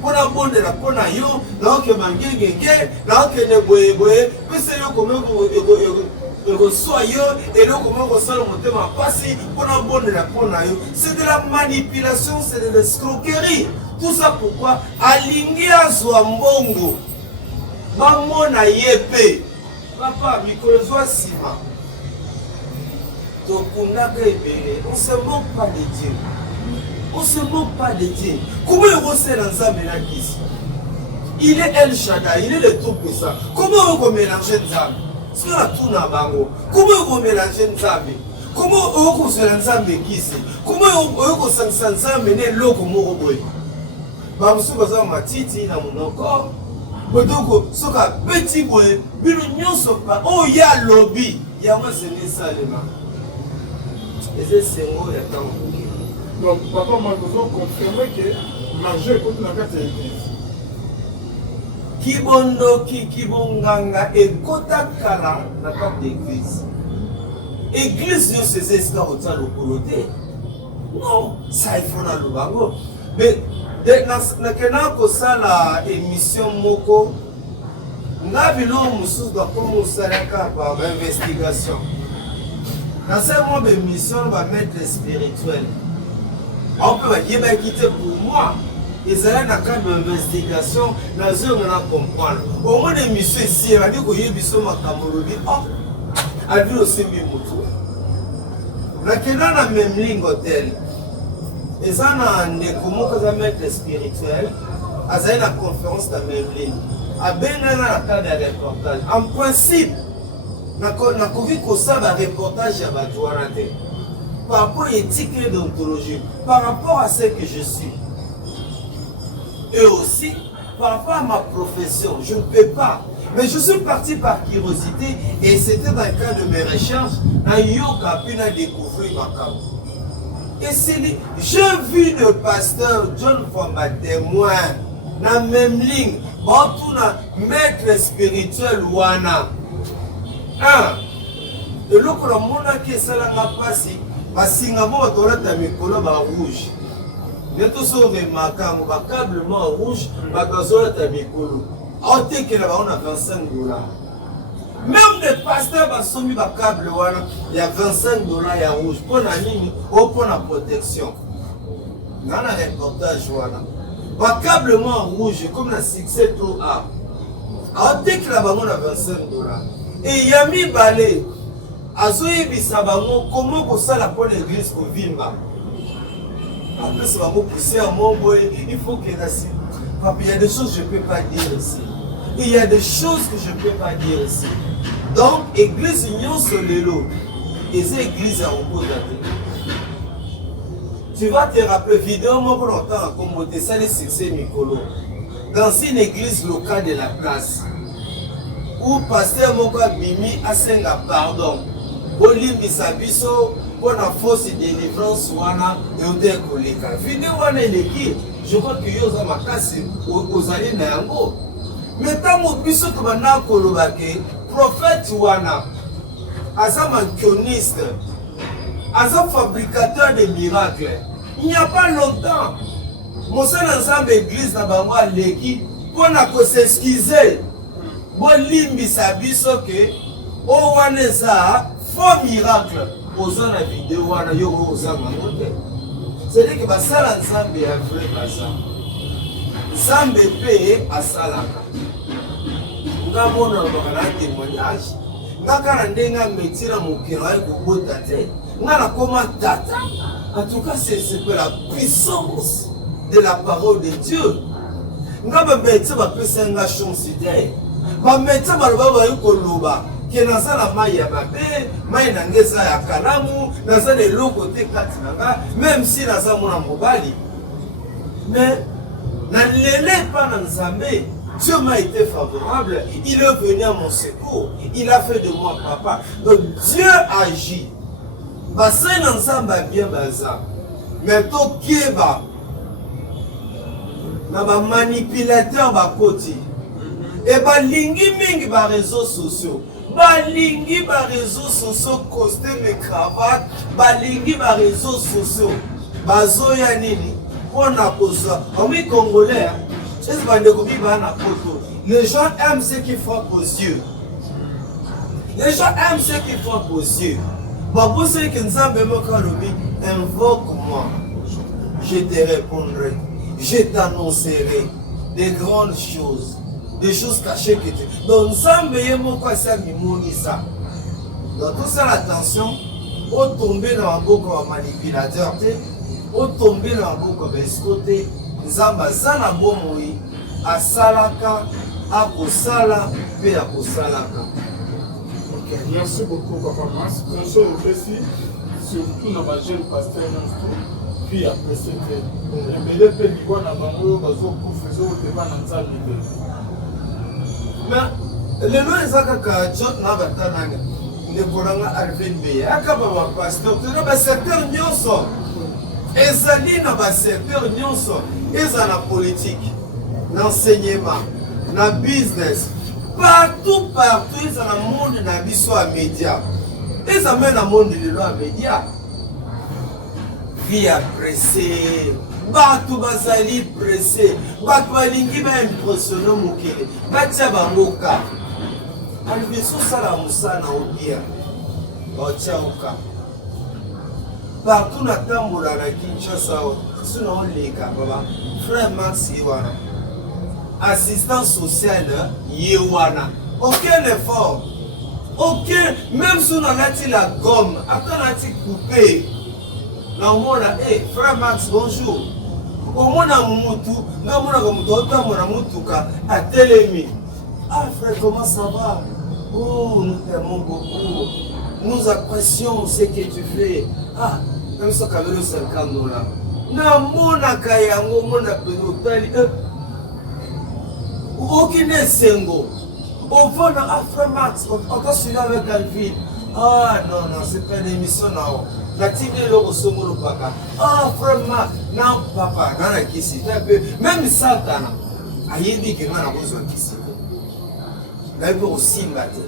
pour la bonne de la ponayo, là que mangenge, là que ne boye, puis c'est là comment reçoit et là comment reçoit le monté ma passé, pour la bonne de la ponayo. C'est de la manipulation, c'est de l'escroquerie. Tout ça pourquoi? Alingia Zwambongo, maman na yepe, papa, Mikolo Sima. Donc on ne se moque pas de Dieu. On ne se moque pas de Dieu. Comment on sait l'ensemble là ici? Il est El Shaddai, il est le tout puissant. Comment on mélanger Nzambe? C'est la tout na bango. Comment on mélanger Nzambe? Comment on se l'ensemble ici? Comment on se l'ensemble né loko moroboy? Bamsu baza matiti na monoko. Bodoko soka petit boy, bilu nyonso pa. Oh ya lobby, ya moi c'est ça les mains. Donc, papa, moi, nous avons confirmé que manger est contre la carte de l'église. Kibondo kibonganga et kota kala la carte d'église. Église, c'est escar au temps de coloté. Non, ça il faut dans le bango. Mais, na kena ko sala émission moko, na bilo musu doit commencer à par investigation. Dans ce moment de mission, on va mettre spirituel. On peut quitter pour moi. Ils allaient dans le cadre d'investigation, dans ce on a comprendre. Au moins de mission ici, on a dit qu'il y a des gens qui ont a vu aussi Mimoto. Dans la même ligne hôtel, ils ont des comment qu'ils mettre spirituel, ils ont la conférence dans la même ligne. À Bénin, dans le cadre de reportage. En principe, na kovi kosala reportage ya bato wana te par rapport à l'éthique et l'ontologie, par rapport à ce que je suis et aussi par rapport à ma profession. Je ne peux pas, mais je suis parti par curiosité et c'était dans le cadre de mes recherches na yoka puis na découvrir ma cam. Et c'est j'ai vu le pasteur John Famba témoin na même ligne bon tout na maître spirituel wana. Et là, quand on a qui est passé, parce que on a mikolo ba rouge. Mais tout ça remarquable, ba câblement rouge, ba gazola ta mikolo. On te que là on a $25. Même les pasteurs ba somi ba câble wana, il y a $25 ya rouge pour la ligne ou pour la protection. Dans un reportage wana, ba câblement rouge comme la succès trop A. On te que là on a $25. Et Yami Balé, Azoye Bissabango, comment pour ça la bonne église pour Vimba? Après, ça va me pousser à mon boy, il faut que la. Papa, il y a des choses que je ne peux pas dire ici. il y a des choses que je ne peux pas dire ici. Donc, église Union Solelo, et c'est église à repos d'athée. Tu vas te rappeler, vidéo, moi, pour longtemps, comme tu sais, les succès Mikolo, dans une église locale de la place, où pasteur Moko Bimi a senga pardon, Olimbi Sabiso, pour la fausse délivrance, wana, et au décolléka. Vidéo, wana, l'équipe, je crois que yoza makasi, aux alliés n'yango. Mais tant que biso to bana kolobake, prophète wana, asa mankioniste, asa fabricateur de miracles. Il n'y a pas longtemps, mon seul ensemble église na bango aleki pour na ko s'excuser. Bon limbisa biso ke o wana za faux miracle. Ozo na vidéo wana yo oza mangote. C'est-à-dire que basala nzambe ya vrai baza. Nzambe pe asalaka. Nga mona bakana témoignage. Nga kana ndenga metira mokira ko bota te. Nga na koma tata. En tout cas, c'est la puissance de la parole de Dieu. Nga ba metsa ba pesa nga chance te. Ba metsa ba ba ko loba. Que dans la maille à babé, maille n'angeza ya kalamu, dans les lots côté katinanga, même si dans la mona mobali. Mais, dans l'élève pas dans Zambé, Dieu m'a été favorable, il est venu à mon secours, il a fait de moi papa. Donc Dieu agit. Bassin dans Zamba bien baza. Mais to kieba, na ba manipulateur ba koti. Et ba lingi mingi ba réseaux sociaux. Balingi ba réseaux sociaux costume et cravate, balingi ba réseaux sociaux, bazoya nini, on a posé, on est congolais, les gens aiment ce qui frappe aux yeux. Les gens aiment ce qui frappe aux yeux. Bon, pour ceux qui nous ont invoque-moi, je te répondrai, je t'annoncerai des grandes choses. Des choses cachées que tu... Donc, ça dans tout ça, l'attention, au tomber dans un beau comme manipulateur, au tomber dans un beau comme escoté, Zamba Zana Bomoi, à Salaka, à Kosala, puis à Kosalaka. Ok, merci beaucoup, Papa Mas. Bonjour aussi, surtout dans ma jeune pasteur, puis après c'était. Mais les pays, on a bango, bazo, pour faire au débat dans sa vie. Mais le nom est Zaka Jot Nabatana, ne pourra arriver bien. Akaba pasteur, tu n'as secteur nyonso. Ezali na ba secteur nyonso, eza na politique, l'enseignement, na business, partout, eza na monde na biso a média. Eza même na monde de loi média. Vie à presser. Batou bazali pressé, batou balingi ba impressionné mokele, batia bangoka. Albiso sala musana obia. Batia oka. Partout na tambola na Kinshasa, suna oleka baba. Frère Max Yewana. Assistant social Yewana. Aucun effort. Aucun, même si on a la gomme, après on a coupé. Na mona frère Max bonjour. Au moins à Moutou, na mona comme toi mona Moutouka à Télémi. Ah frère, comment ça va? Oh, nous t'aimons beaucoup. Nous apprécions ce que tu fais. Ah, même ça quand même 50 $. Na mona kayango mona pedotali. Aucune sengo. On va à frère Max, on va suivre avec Alvin. Ah non, non, c'est pas une émission là. La tine est là au sommet de papa. Ah, vraiment, non, papa, non, la kisi. Même Satan, il dit que non, on a besoin de kisi. Là, il faut aussi battre.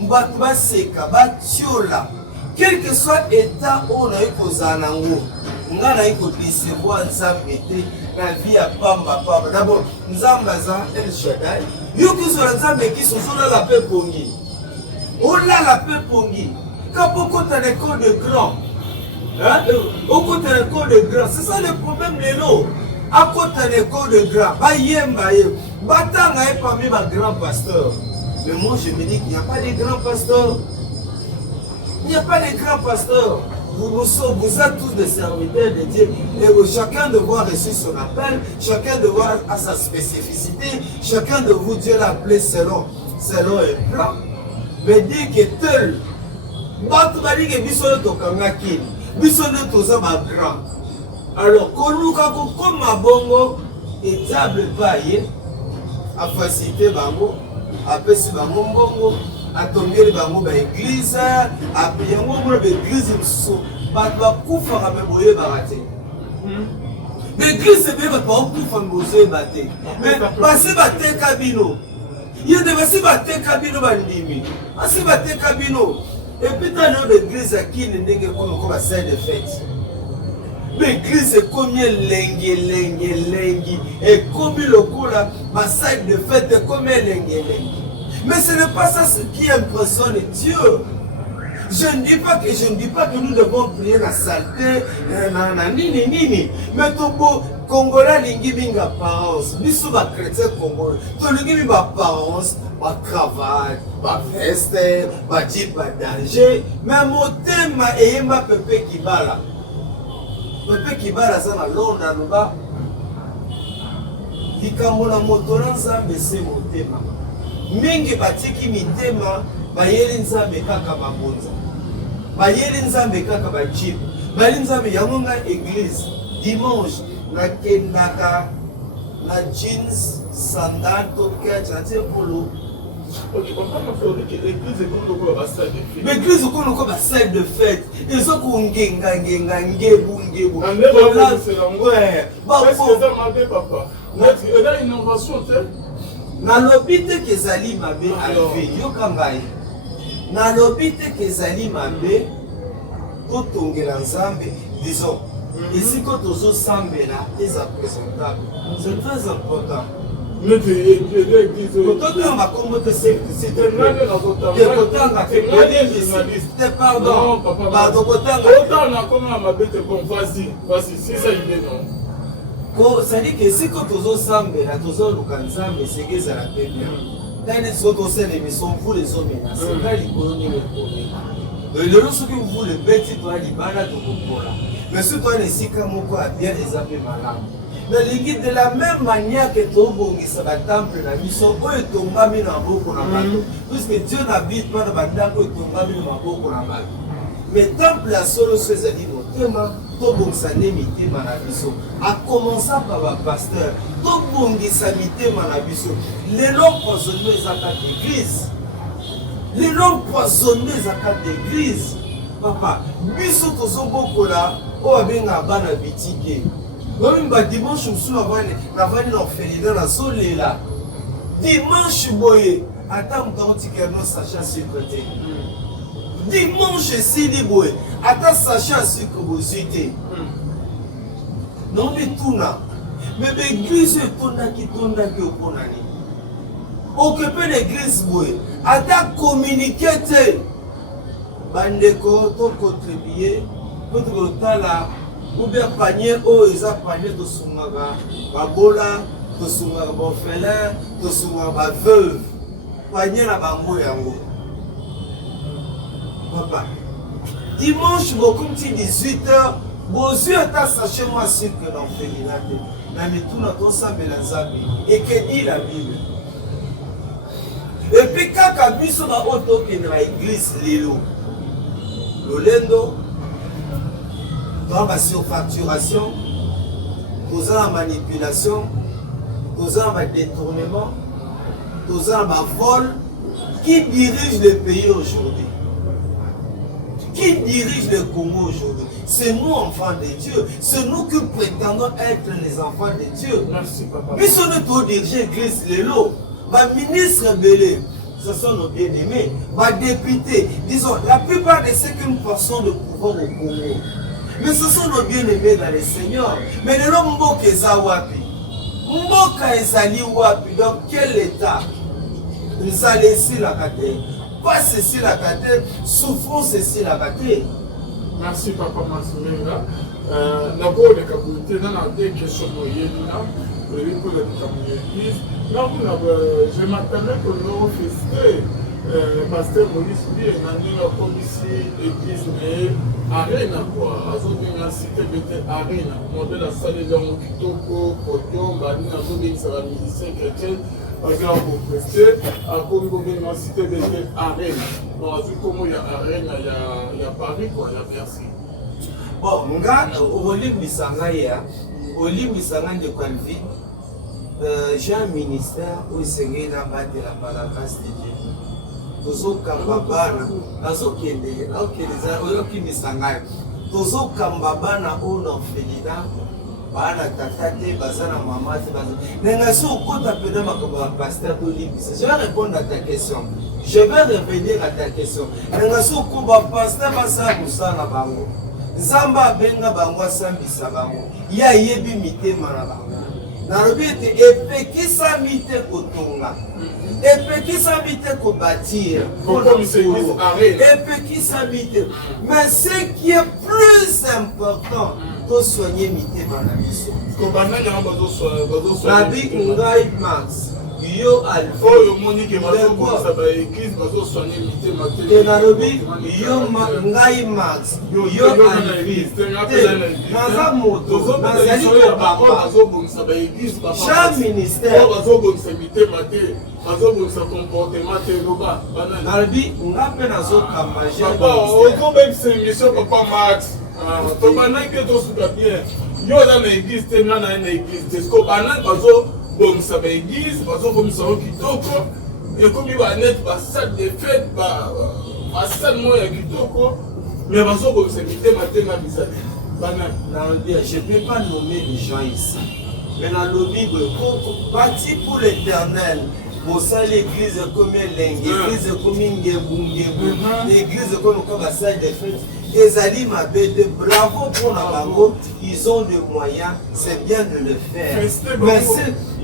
Mbatba seka, batiola. Quel que soit l'état où on a eu posé en ango, on a eu pour décevoir Nzambete, la vie à Pamba Pamba. D'abord, Nzambaza, El Shaddai. Yo qui sont Nzambé qui sont là la paix pongi. On a la paix pongi. Quand beaucoup de l'école de grand, beaucoup de l'école de grand, c'est ça le problème de l'eau. À côté de l'école de grand, Batanga est parmi mes grands pasteurs. Mais moi je me dis qu'il n'y a pas de grands pasteurs. Il n'y a pas de grands pasteurs. vous êtes tous des serviteurs de Dieu et chacun de vous a reçu son appel, chacun de vous a sa spécificité, chacun de vous Dieu l'a appelé selon un plan. Mais dit que tel, bato bali que biso to kangaki, biso to za ba grand. Alors koluka ko comme bongo et diable baye a facilité bango, a pesi bango mbongo. A tomber bango ba église a payer ngo ba église mso ba kufa ka meboye barate l'église be ba kufa mboze bate mais basi bate kabino yende basi bate kabino bandimi basi bate kabino et puis dans l'église akine ndenge ko ba salle de fête l'église combien lengi et combien lokola ba salle de fête combien lengi. Mais ce n'est pas ça ce qui impressionne Dieu. Je ne dis pas que nous devons prier la saleté, nini. Mais tout beau, Congolais lingi binga apparence. Nous sommes chrétiens congolais. Tout lingi binga apparence, ma cravate, ma veste, ma jeep, ma danger. Mais mon thème est ma Pepe Kibala. Pepe Kibala ça na Londres là-bas. Likamona motola nzambe c'est mon thème. Mingi batiki mitema bayeli nzambe kaka mabonza bayeli nzambe kaka bajip bayeli nzambe yango nga église dimanche nakendaka na jeans sandal to ketch na tie polo. Ok, comprends que l'église est comme le salle de fête. L'église est comme le salle de fête. Ils ont ngenga ngebu. Ouais. Est-ce que ça m'a dit papa? Il y a une innovation, tu sais? Nalobi te kezali mabe alve yoka ngai nalobi te kezali mabe totongela nzambe disons esiko tozosambela eza présentable c'est très important. Mais kotanga makombo te c'est kotanga te pardon kotanga otanga comme mabe te bon vas-y c'est ça l'idée non. C'est-à-dire que si quand on s'embête, on s'embête, c'est que ça la paix bien. Dans les autres émissions, vous les hommes, c'est pas l'économie le problème. Le reste que vous le bêtez, toi, les balades de Coca-Cola. Mais si toi, les Sikamoko a bien des appels malades. Mais de la même manière que Togo, qui s'est temple, la mission, eux, tombent dans beaucoup de mal. Puisque Dieu n'habite pas dans la temple, ils tombent dans beaucoup de mal. Mais temple a solo se zali motema to bongisa mitema na biso a commencer par le pasteur to bongisa mitema na biso lelo poisonné ezaka d'église lelo poisonné ezaka d'église papa biso tozobokola o abenga bana bitike même ba dimanche musu navani na orphelinat nazolela dimanche boye ata mutango tikerno sacha secrétaire dimanche si libre ata sachet sucre bozite non mais tout là mais l'église tondaki oponani occuper l'église boy ata communiquer te bandeko to contribuer pour tala ou bien panier o eza panier to sungaka babola to sungaka orphelin to sungaka ba veuve panier na bango yango. Papa, dimanche, comme tu 18h, vos yeux sont sachez moi ce que l'on fait. Mais tout notre ensemble et que dit la Bible. Et puis quand Kabiso va auto que dans l'église Lilo, Lolendo, dans la surfacturation, dans la manipulation, dans le détournement, dans le vol, qui dirige le pays aujourd'hui? Qui dirige le Congo aujourd'hui? C'est nous, enfants de Dieu. C'est nous qui prétendons être les enfants de Dieu. Merci, papa. Puis on est pour diriger l'église Lélo. Les ministres belés, ce sont nos bien-aimés. Les députés, disons, la plupart de ceux qui nous passons de pouvoir au Congo. Mais ce sont nos bien-aimés dans le Seigneur. Mais le nom Mboka Ezawapi. Mboka Ezali Wapi. Dans quel état? Nous allons laisser la caté. Pas ceci la caté. Souffrons ceci la caté. Merci papa Masumenga. D'abord, les capacités dans la question de l'église. Je m'attendais que nous fassions Pasteur Moïse Bié, on a commissi l'église, mais arena quoi. Azobenga cité bete arena. Modèle la salle de Mokitoko, Potion, Bani, Azobenga la musicien chrétien. Parce qu'on prester, à Congo, cité bete arena. Donc, à comment il y a arena, il y a Paris quoi, il y a Bercy. Bon, nga olimbisanga ya olimbisanga de Calvi. J'ai un ministère où il s'engage dans la grâce de Dieu. Tozokamba bana nazokende aokeleza oyokimisanga tozokamba bana ono orphelinat bana tata te baza na mama te baza nenga so okota pena makambo ya pasteur tolimbisa. Je vais répondre à ta question, je vais revenir à ta question. Nenga so okoba pasteur basala mosala na bango nzambe abenga bango asambisa bango ye ayebi mitema na bango nalobi ete epekisami te kotonga epekisami te kobatir epekisami te, mais ce qui est plus important tosoigner mitema na biso nabi ngai Max yo alfa oyo monike bazobongisa baeglise bazosoigne mitema te nalobi yo ngai Max yo alfi naza moto nazali kobamba bazobongisa baeglise cha ministère bazobongisa mitema te bazobongisa comportement te loba nalobi nga mpe nazokamba ozobebisa émission papa Max tobandaki te tosuka bien yo oza na église te nga na ye na église te siko banani bazobongisa baéglise bazobongisa ngo kitoko ekomi banete basale de fete basale moko ya kitoko mais bazobongisa mitema te nga bizali banani nalobi je ne peux pas nommer les gens ici mais nalobi bâti pour l'éternel mosali église ekomi elenge église ekomi ngebu église ekomi ko basale de fete ezali mabe te bravo pour na bango, ils ont des moyens, c'est bien de le faire.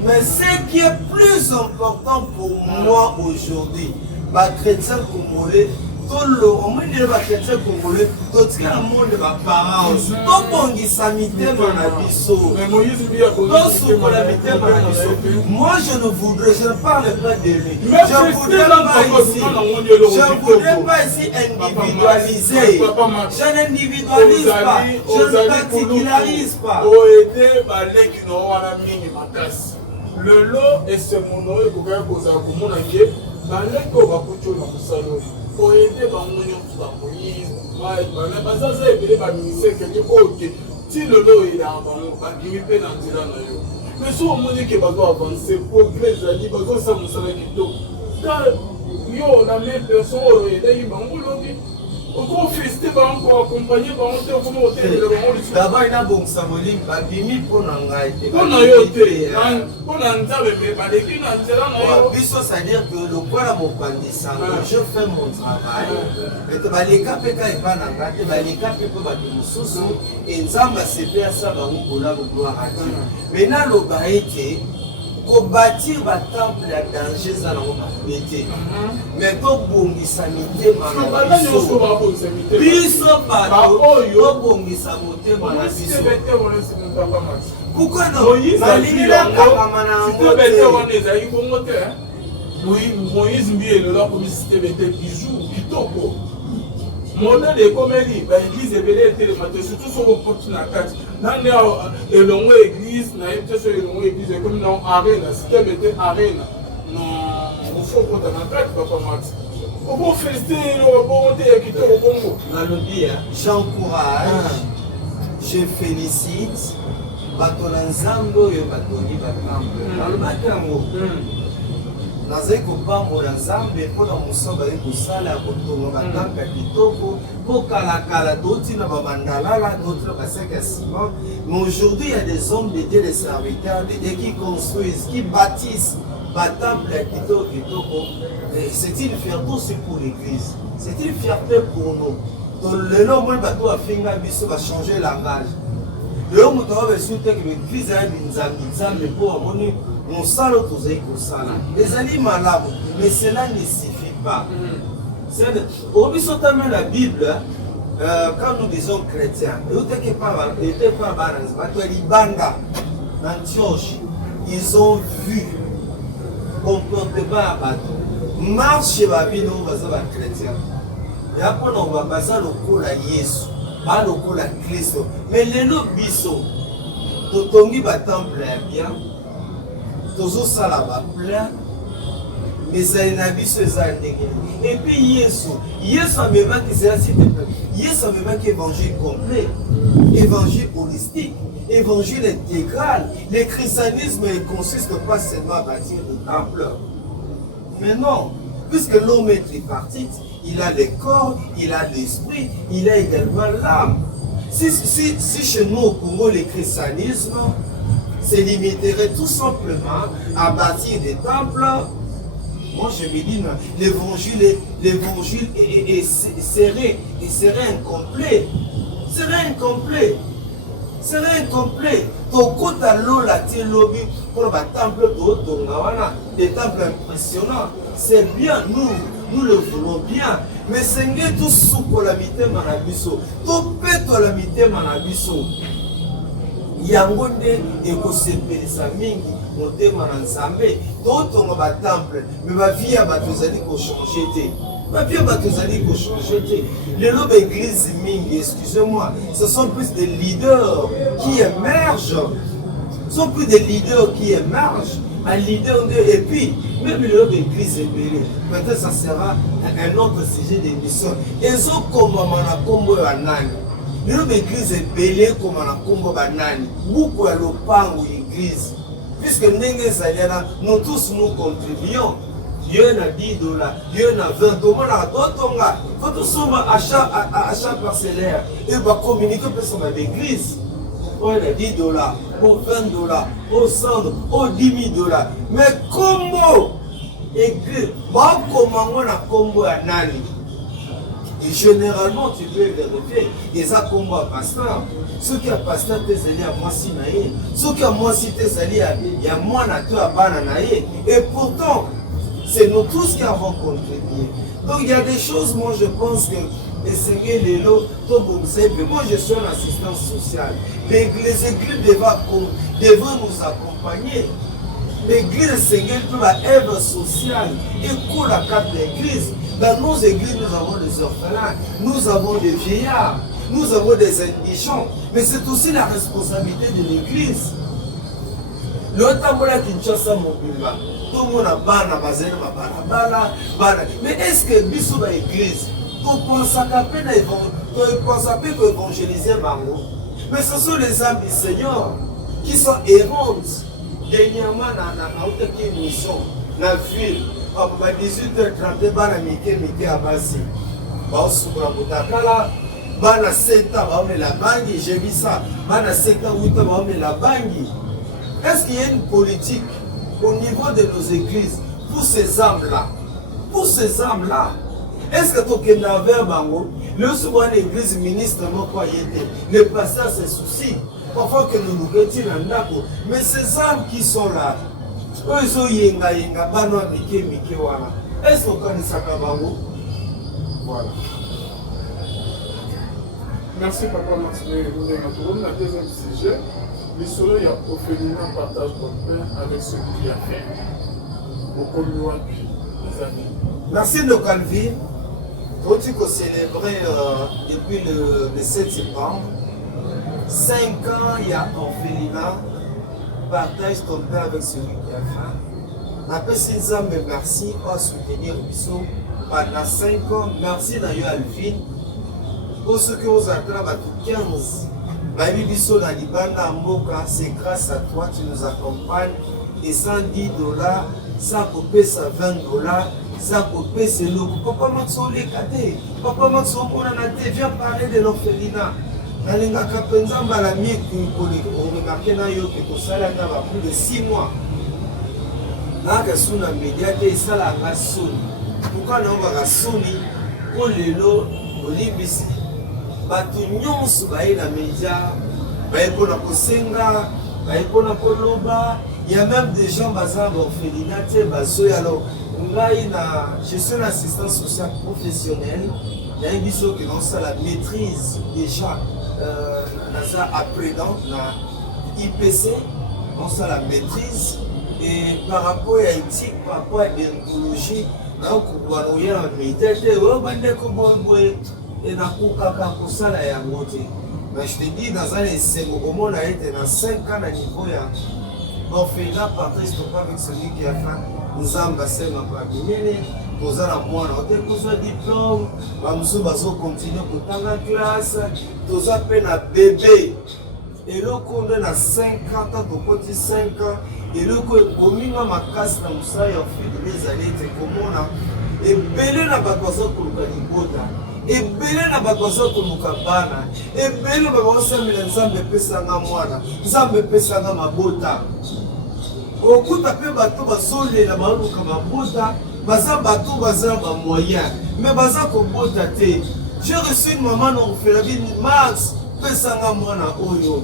Mais ce qui est plus important pour moi aujourd'hui, les chrétiens congolais, au moins les chrétiens congolais, tout le monde de ma parents, tout le samité mon abisso, moi je ne voudrais, je ne parle pas de lui, je ne voudrais pas ici individualiser, je n'individualise pas, je ne particularise pas. Le lot est ce mono et pour cause à mon allié, baleko bakucho na musalo. Pour aider bango nyonso ba Moïse, ba bazaza ebele ba ministère que oke. Si le lot est là bango ba kimi pe na nzela na yo. Mais so omoni ke bazo avancer progrès ali bazo sa musala kito. Car yo na même personne o aider bango lobi. D'abord, il y a bon Samolim, Babimi pour Nangaï. C'est-à-dire que le quoi la mon je fais mon travail. Les cas et pas Nangaï, les cas et Nzamba c'est bien ça, pour la gloire à Dieu. Maintenant, le baïté. Pour bâtir un temple à danger, ça n'a pas été. Mais pour bongisa mitema na biso. Biso bato, pour bongisa mitema na biso. Pourquoi non? Malila kamana ngote. Oui, Moïse Bié le leur comme c'était bijou, kitoko. Modèle de comédie, l'église est belle et télématique, surtout sur le porte na carte. Dans les longues églises, na été sur les longues églises, comme dans arena, c'était bête arena. Non, il faut qu'on t'en carte, papa Max. On peut féliciter le bon côté qui te au Congo. Nalobi, j'encourage, je félicite, Batonanzambo et Batoni Batambo. Nalobatango. Nazali kopambola Nzambe mpona mosala bazali kosala ya kotonga batemple ya kitoko po kalakala totina babandalala totina basec ya ciment. Mais aujourd'hui il y a des hommes de Dieu, des serviteurs de Dieu qui construisent, qui bâtissent batemple ya kitoko. C'est une fierté aussi pour l'église, c'est une fierté pour nous. Donc le nom moi bateau a fait un biso va changer langage. Le homme doit être que l'église a une Nzambe pour amoni. Mon salaud tous est comme ça. Les animaux malades, mais cela ne suffit pas. Au biso tamé la Bible, quand nous disons chrétiens, ils ont vu comportement à bateau. marche babino baza ba chrétien ya pona ba baza lokola Yesu ba lokola Kristo mais lelo biso totongi ba temple ya bien tozo sala ba plein mais na biso eza ndenge et puis Yesu amemaki cela s'il te plaît Yesu amemaki évangile complet évangile holistique évangile intégral. Le christianisme ne consiste pas seulement à bâtir le temple. Mais non, puisque l'homme est tripartite, il a le corps, il a l'esprit, il a également l'âme. Si chez nous au Congo, le christianisme se limiterait tout simplement à bâtir des temples, moi je me dis, l'évangile serait incomplet. Serait incomplet. Tokota lola ti lobi pour ba temple des temples impressionnants. C'est bien, nous le voulons bien. Mais c'est tout souko la mité manabiso. To peto la mité manabiso. Yango nde ekosepelisa mingi motema na Nzambe. Totonga ba temple, mais ba vie ya bato ezali ko changer te. Ma vie bato ezali ko changer te. Les lobes églises mingi, excusez-moi, ce sont plus des leaders qui émergent. Ce sont plus des leaders qui émergent. Un leader de, et puis, même les lobes églises ébélées, peut-être ça sera un autre sujet d'émission. Ils ont comme na combo ya nani. Les lobes églises ébélées comme na combo ya nani. Beaucoup à l'opango église. Puisque nous tous nous contribuons. Dieu n'a 10 dollars, Dieu n'a 20 dollars, faut tout souvent achat parcellaire. Et va communiquer pour l'église. On a 10 dollars, au 20 dollars, au 100, au 10 000 dollars. Mais comment église, comment on a combo à nani? Et généralement, tu peux vérifier, ils ont combo à pasteur. Ceux qui ont pasteur, t'es allé à moi si naïe. Ceux qui ont moi si t'es allé à moi na toi à bananaïe. Et pourtant, c'est nous tous qui avons contribué. Donc il y a des choses, moi je pense que les Seigneurs, les lots, moi je suis un assistant social. Les églises devraient nous accompagner. L'église Seigneur peut la œuvre sociale et coule la carte de l'église. Dans nos églises, nous avons des orphelins, nous avons des vieillards, nous avons des indigents. Mais c'est aussi la responsabilité de l'église. Le tambola Kinshasa Mobimba. Tout le monde a bana bazena bana bana. Mais est-ce que biso ba église tu penses à peine évangéliser Bango? Mais ce sont les âmes du Seigneur qui sont errantes. Dernièrement dans une mission dans la ville, à 18h30 bana mike à Basi. Ba soukra botakala bana 7 ans ba la bangi, j'ai vu ça. Bana 7 ans 8 ans ba la bangi. Est-ce qu'il y a une politique au niveau de nos églises pour ces âmes-là? Pour ces âmes-là, est-ce que tu as vers Bango, le souvent l'église ministre, le pasteur se soucie, parfois que nous nous retirons en d'accord. Mais ces âmes qui sont là, eux sont yenga, bano mike, voilà. Est-ce qu'on connaît ça Bango? Voilà. Merci Papa Martinez. La deuxième sujet. Le soleil a proféré un partage ton pain avec celui qui a fait. Au commun les amis. Merci de Calvi. Faut qu'on célébrer depuis le 7 septembre. 5 ans, il y a orphelinat. Partage ton pain avec celui qui a faim. Après 6 ans, mais merci pour soutenir Bissot pendant 5 ans. Merci d'ailleurs Alvin. Pour ceux qui vous attendent, 15. C'est grâce à toi, tu nous accompagnes. Et 110 dollars, ça coûte 20 dollars, ça coûte c'est l'eau. Papa Maxon les cadeaux. Papa Maxon, on vient parler de l'orphelinat. Dans les Gakapenza, on remarquait que plus de 6 mois. Là, on a médiaté ça la rassoni. Pourquoi on va rassoni pour les lots, au Libis? Bato nyonso baye na média baye pona kosenga baye pona koloba. Il y a même des gens bazar orphelinat te bazo alors je suis un assistant social professionnel. Il y a une biso qui lance la maîtrise déjà à présent na IPC on la maîtrise et par rapport à éthique par rapport à déontologie nakokubana oya na militaire te oyo bandeko boye nakokaka kosala yango te. Mais je te dis dans un esengo komona ete na 5 ans na niveau ya orphelinat partage pas avec celui qui a fait nzambe asemaka minene toza na mwana ote kozwa diplôme bamosusu bazokontinue kotanga classe toza mpe na bebe eloko nde na 50 ans tokoti 5 ans eloko ekominga makasi na mosala ya orphelinat ezali ete komona ebele na bato bazokoluka libota ebele na bato bazokoluka bana ebele bato bazosambela nzambe epesanga mwana nzambe epesanga mabota okuta mpe bato bazolela baluka mabota baza bato baza bamoyen mais baza kobota te. J'ai reçu une maman na orphelinat Max pesanga mwana oyo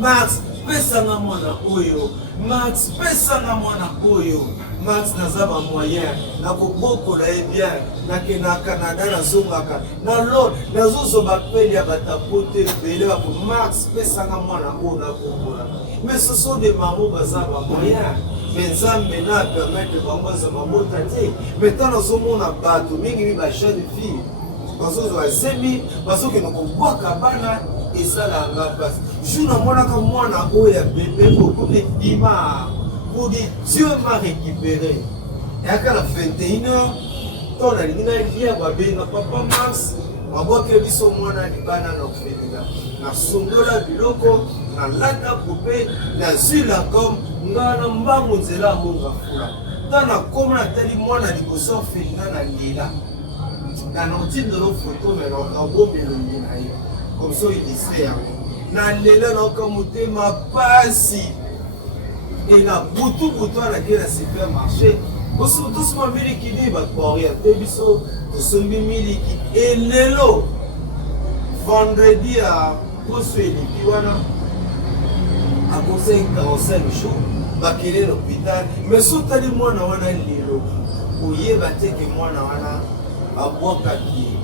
Max pesanga mwana oyo Max pesanga mwana oyo Max naza bamoyen nakobokola ye bien nakenda Canada nazongaka nalo nazozoba peli ya batapote ebele bako Max pesanga mwana oyo nakobola. Mais ce sont des mamans baza bamoyen mais nzambe na permettre bango baza mabota te. Maintenant nazomona bato mingi mi bajeune fille bazozwa zemi bazokende kobwaka bana esalanga mpasi jour namonaka mwana oyo ya bebe okome bima pour dire Dieu m'a récupéré eyaka na 21h to nalingi nalia babenga papa Max babwake biso mwana libana na orphelinat nasongola biloko nalata pope nazwi la gomme nga na mbango nzela amonga fula ta nakoma natali mwana liboso orphelinat na lela nanotindelo foto me nabomeli na ye comme ça ilise yango nalela naoka motema pasi e na butu anake na supermarché tosoma miliki ni bakoria te biso tosombi miliki elelo vendredi ya poso eleki wana akosai 45 jours bakele na hôpital mais sotali mwana wana lelo oyeba teke mwana wana abwakaki.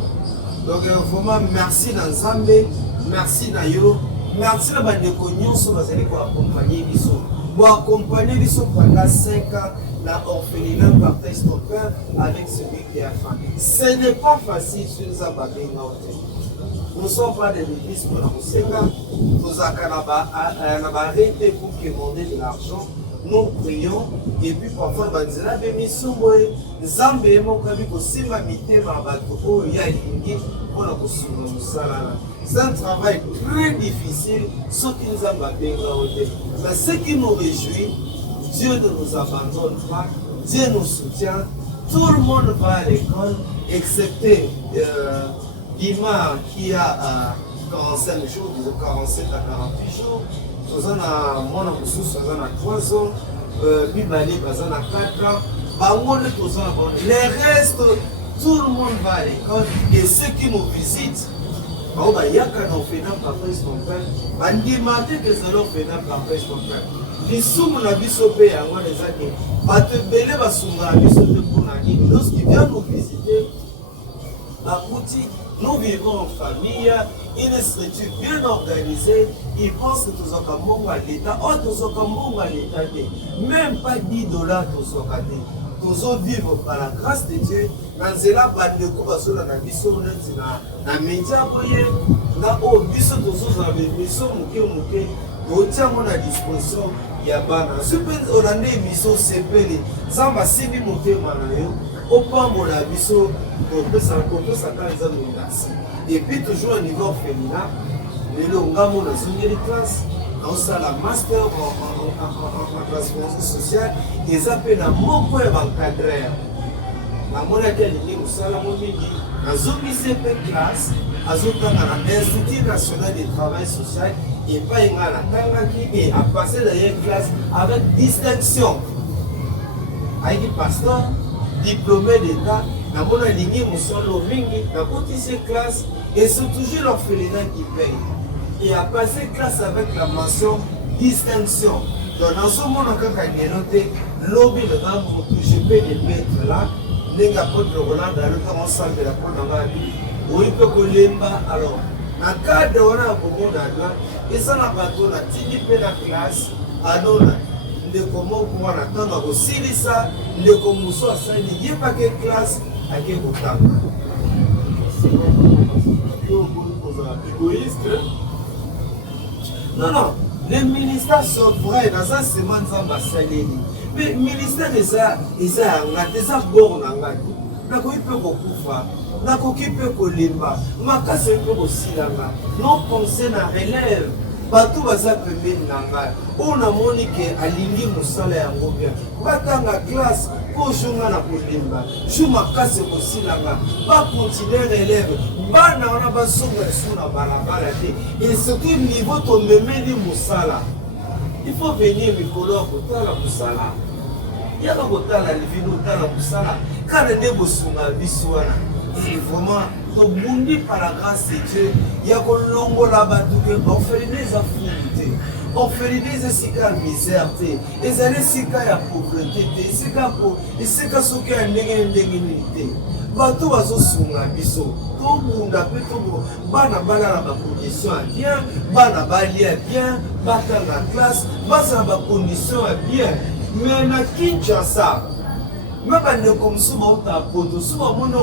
Donc vraiment merci na nzambe merci na yo merci na bandeko nyonso bazali koaccompagner biso boaccompagner biso pendant 5 ans la orphelinat partage ton père avec celui qui a faim. Ce n'est pas facile sur nzambe abenga ote. Nous ne sommes pas des milices pour la Mousseka. Nous avons arrêté pour commander de l'argent. Nous prions et puis parfois banzela bemission boye nzambe mokabi kosima mitema bato oyo ya lingi mpona kosunga mosala. C'est un travail très difficile soki nzambe abenga ote. Mais ce qui nous réjouit, Dieu ne nous abandonne pas, Dieu nous soutient. Tout le monde va à l'école excepté Dima qui a 45 jours, disons 47 à 48 jours. Toza na mwana mosusu aza na 3 ans, Bibali baza na 4 ans. Bango nde toza na bango. Les restes, tout le monde va à l'école et ceux qui nous visitent, bao bayaka na orphelinat partage ton père, bandimate ke ezali orphelinat partage ton père. Lisumu na biso mpe yango eza ke bato ebele basungaka biso mpe mpona nini. Lorsqu'il vient nous visiter, bakuti nous vivons en famille, une structure bien organisée. Ils pensent que tous ont à l'État. Oh, tous ont à l'État. Même pas 10 $, tous ont gagné. Tous vivre par la grâce de Dieu. Dans cela, bandeko basola na biso neti na média boye na o biso tous ont biso muke totia mon à disposition ya bana. Super on a des biso sepeli. Zamba simbi motema na yo. Opambola biso kopesa kanza merci. Et puis toujours au niveau orphelinat, le ngamo na zongeli classe, na la master en transformation sociale, ils appellent la moko ya encadreur. Na mona ke lingi musala mo mingi, na zongi CP classe, azotanga na Institut national de travail social et pas ingala tanga ki a passé dans une classe avec distinction. Aïki pasteur diplômé d'État, na mona lingi musolo mingi, na kotisi classe et c'est toujours l'orphelinat qui paye. Et a passé classe avec la mention distinction. Donc dans ce monde quand il y a noté lobby de dans pour que je peux les mettre là, les gars pour le Roland dans le temps ensemble de la porte dans la vie. Où il peut que l'emba alors. En cas de on a beaucoup d'argent et ça n'a pas tout la type de la classe à nous ndeko moko wana ntango akosilisa ndeko mosusu asali ye pake classe ake kotanga égoïste. Non, le ministère sauverait dans un semaine sans basaleli. Mais le ministère est ça, eza bord na ngati. Nakoki pe kokufa, nakoki pe kolemba, makasi pe kosilanga. Non penser na relève. Bato baza pembeni na ngai. Oyo namoni ke alingi mosala yango bien. Batanga classe po jonga na kolemba. Ju makasi kosilanga. Ba continuer relève. Bana wana basonga esu na balabala te. Et surtout niveau tomemeli mosala. Il faut venir mikolo ya kotala mosala. Yaka kotala livino otala mosala. Kana nde bosunga biso wana. C'est vraiment tobundi par la grâce de Dieu. Il y a kolongola batuke orphelinat eza fuli te. Orphelinat eza esika misère te. Ezali esika ya pauvreté te. Esika soki ya ndenge nini te. Bato bazosunga biso. Tobunda mpe bana balala bacondition ya bien, bana balia bien, batanga classe, bazala bacondition ya bien. Mais na Kinshasa, même bandeko mosusu bauta poto soki bamoni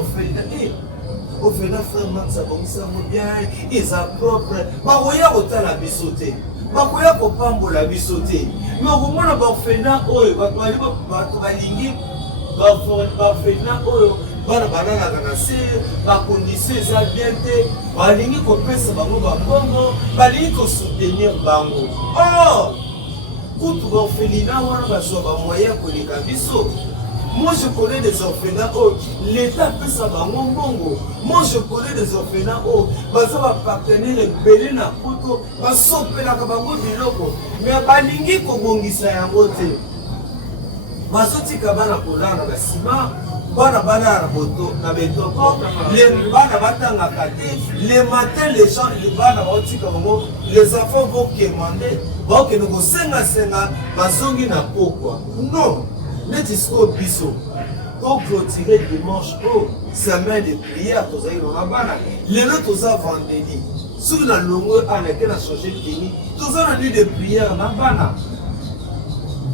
ofena frère max abongisango bien eza propre bakoya kotala biso te bakoya kopambola biso te mais okomona bafena oyo bato balingi bafena oyo bana balalaka na se bacondition eza bien te balingi kopesa bango babongo balingi kosoutenir bango or kutu baorphelina wana bazwa bamoyen koleka biso. Moi je connais des orphelins où l'État peut savoir mon bongo. Moi je connais des orphelins où baza ba partenaire belé na poto ba sopela ka bango biloko mais balingi ko bongisa yango te. Bazotika bana kolana ba sima bana na boto na betoko les bana batanga kate les matins les gens les bana baotika bango les enfants vont commander ba ke no senga bazongi na pokwa. Non. Net isko biso to clôturer dimanche au semaine de prière tozali na bana lelo toza vendredi soki na longo anake na changer teni toza na nuit de prière na bana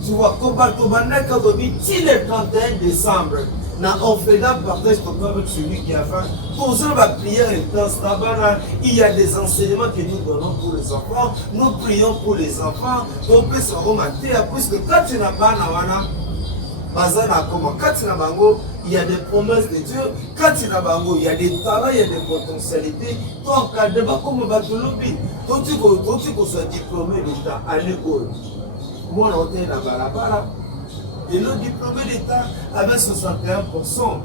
tu vois to bandaka tobi ti le 31 décembre na orphelinat partage ton corps avec celui qui a faim toza ba prière intense na bana il y a des enseignements que nous donnons pour les enfants nous prions pour les enfants to pesa romate puisque quand tu na bana wana bazana comme quand na bango il y a des promesses de Dieu quand na bango il y a des talents il y a des potentialités donc quand comme batolobi toti ko soit diplômé d'état à l'école moi on était na balabala et le diplômé d'état avec 61%.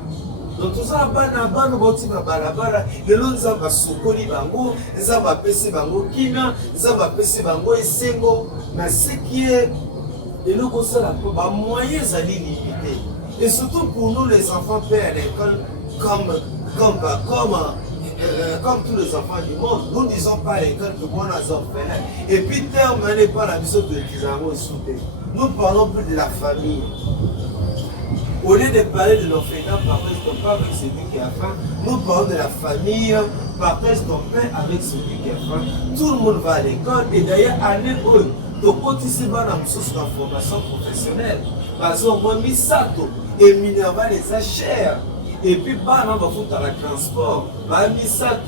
Donc tout ça bana boti na balabala lelo nzamba sokoli bango nzamba pesi bango kina nzamba pesi bango esengo na ce qui est et nous conservons les moyens à limiter. Et surtout pour nous les enfants pères à l'école comme tous les enfants du monde, nous ne disons pas à l'école que bon à orphelins. Et puis terminé par la mission de Kizango soutien. Nous parlons plus de la famille. Au lieu de parler de l'orphelinat, partage ton pain avec celui qui a faim. Nous parlons de la famille, partage ton pain avec celui qui a faim. Tout le monde va à l'école et d'ailleurs à l'école. Donc, quand tu sais pas dans la formation professionnelle, parce qu'on mis ça et Minerva les a cher. Et puis, bah, on va foutre le transport, bah, mis ça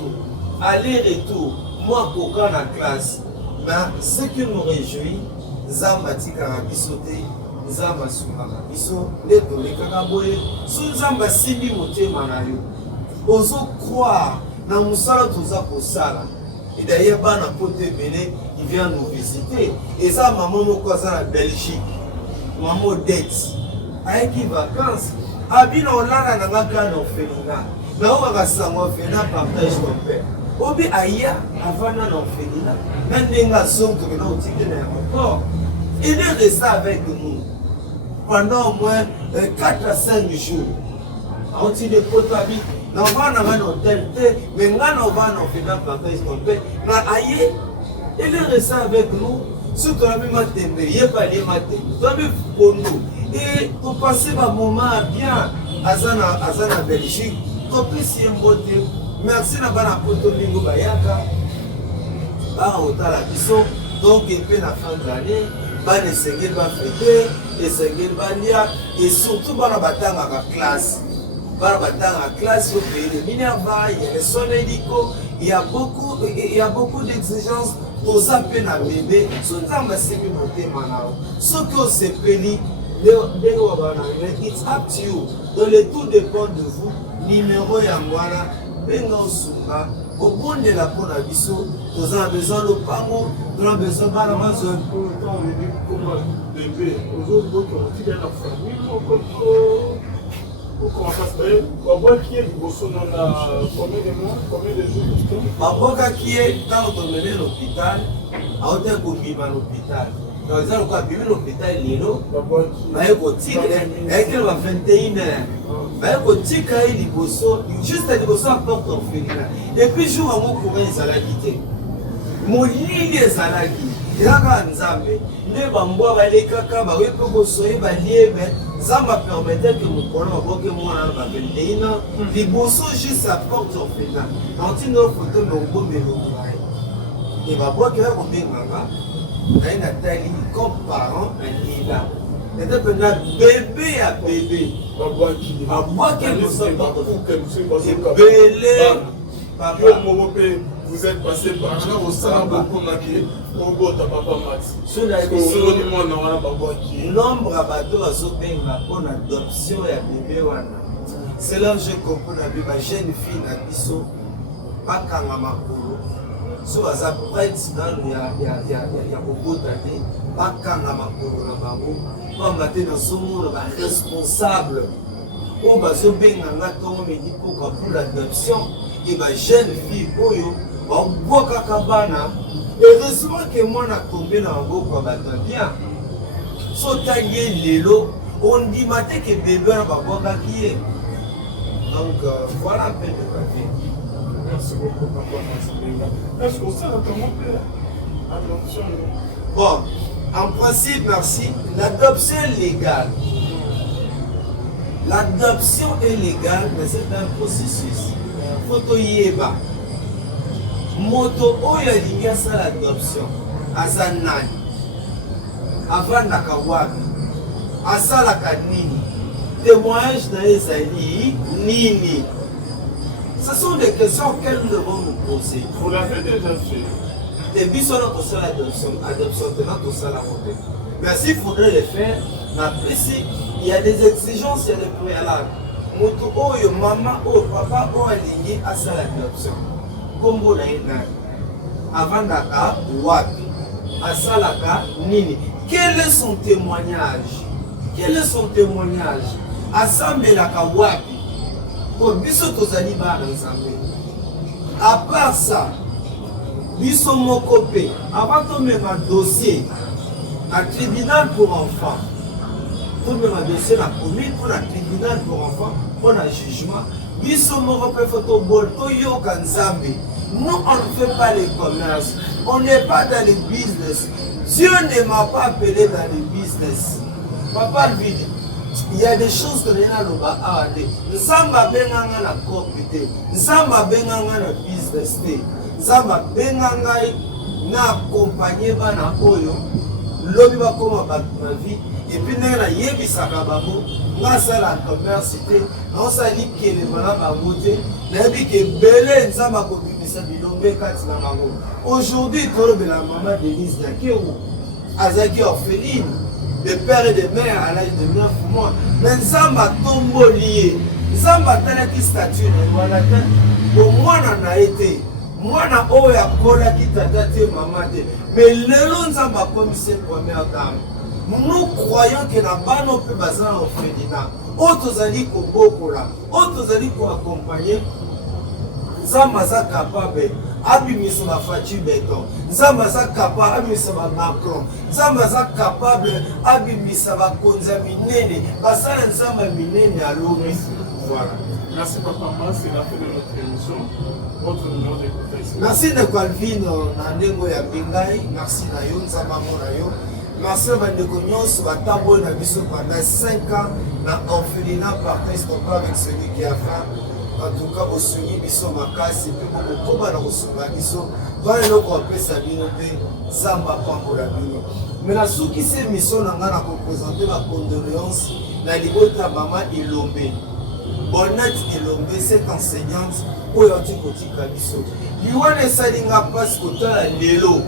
aller-retour. Moi, pour quand la classe, bah, ce qui nous réjouit, Zamba Tikarabisote, Zamba Sumarabiso, les données Kakaboye, sous Zamba Simi Mote Manayo. Oso croire dans Moussala Touza Kosala. Et d'ailleurs, Bana Pote Bene, il vient nous visiter. Et ça, maman m'a causé en Belgique. Maman dette. Avec qui vacances. Abino Lana n'a pas d'orphelinat. Mais on va s'en orphelinat partage ton père. Obi Aya, avant d'un orphelinat. Même des garçons qui ont été dans l'aéroport. Il est resté avec nous pendant au moins 4 à 5 jours. On dit des potes habits. Nous avons un hôtel, mais nous avons un orphelinat partage ton père. Il est resté avec nous. Surtout la même matin, il n'y a pas de matin. Pour nous. Et pour passer un moment bien à Zana Belgique, pour plus y beauté. Merci à Bana Poto Bingo Bayaka. Donc, et puis la fin de l'année, bana esengeli bafete esengeli balia et surtout bana batangaka classe bana batangaka classe au pays de Minerva il y a les sonélico il y a beaucoup d'exigences aux appels à bébé so nzamba semi motema nao soki osepeli ndenge wabananga it's up to you donc le tout dépend de vous numéro yango wana benga osunga obondela mpona biso toza na besoin lopango toza na besoin bana bazwa bébé ozobota otika na famille moko comment ça se fait babwaki ye liboso na combien de mois combien de jours babwakaki ye ntango tomene l'hôpital aotaki kobima l'hôpital donc eza lokola bimi l'hôpital lelo baye kotika ayekele ba 21 heures baye kotika ye liboso juste liboso ya porte orphelinat et puis jour yango courant ezalaki te molili ezalaki ezaka nzambe nde bambwa balekaka bakoki mpe kosoye baliebe nzambe apermettre ke mokolo baboke mwana na ba 21 ans liboso juste ya porte orphelinat nantina foto me obomelongi na ye e babwaki ya kobenganga naye natali comme parent nalela peut-être na bébé ya bébé babwaki liboso ebele papa vous êtes passé par là au sein beaucoup maquillé au bout de papa Mati. Nombre à bateau à Zobenga pour l'adoption et bébé wana. C'est là que je comprends la bébé jeune fille na biso pas kanga makolo. So aza prête dans ya kokota te pas kanga makolo na bango. Pas mater dans son monde ba responsable. On va Zobenga nga to me dit pour l'adoption et ba jeune fille oyo babwakaka bana heureusement que mwana tombé na maboko ya bato bien so tangi ye lelo ondima te ke bebe wana babwakaki ye donc voilà un peu de papier. Merci beaucoup papa Massibenga. Est-ce que ça entend mon père? Attention. Bon, en principe merci, l'adoption est légale. L'adoption est légale mais c'est un processus. Faut yeba moto oyo alingi asala adoption aza nani avandaka wapi asalaka nini témoignage na ye ezali nini. Ce sont des questions auxquelles nous devons nous poser. Vous l'avez déjà fait. Et biso na tosala adoption tena tosala moto mais s'il faudrait le faire na ici il y a des exigences, il y a des préalables. Moto oyo mama oyo papa oyo alingi asala adoption kombo na ye nani avandaka wapi asalaka nini, quel est son témoignage, asambelaka wapi po biso tozali bana nzambe. À part ça biso moko pe avant tomema dossier na tribunal pour enfants tomema dossier na commune pour la tribunal pour enfants pour la jugement biso moko pe photo bol toyoka nzambe. Nous, on ne fait pas les commerces. On n'est pas dans les business. Dieu ne m'a pas appelé dans les business. Papa, lui, il y a des choses que nous avons dit. Nous avons la copie. Nous avons la business. Nous avons accompagné bana oyo. Lobi ba koma ba vie. Et puis nous avons yebisaka bango. Grâce à la commerce, on s'est dit que les malades ont voté. Nous avons dit que Belé nous avons copie. Aujourd'hui, la maman d'Élise Nakero, Azaki orpheline, de père et de mère à l'âge de 9 mois. Mais Nzamba tombo lié. Nzamba talaki statue de Wanata. Pour moi, on a été. Moi, on a kola qui t'a daté maman. Mais le Nzamba comme c'est première dame. Nous croyons que la banne peut baser en orphelinat. Autres alliés qu'on bokola, autres alliés qu'on accompagner. Nzamba za capable abimisa ba Fati Beton, Nzamba za capable abimisa ba Macron, Nzamba za capable abimisa ba konza minene, basala Nzamba minene à l'ONU. Voilà. Merci papa, c'est la fin de notre émission. Votre numéro de contact. Merci de Calvin na ndengo ya Bingai, merci na yo Nzamba mona yo. Merci à Bandeko Nyos, Batabo na biso pendant 5 ans na orphelinat par test avec celui qui a faim. En tout cas, au Suni, ils sont makasi, et puis au Koba, au Sunga, ils sont dans le groupe, ça vient de Zamba Pambo la Bino. Mais la souki c'est mission n'a pas représenté ma condoléance dans les mots de maman Ilombe. Bonnette Ilombe, cette enseignante, où est anti-côté Kabiso. Liwane Salinga passe côté à l'élo.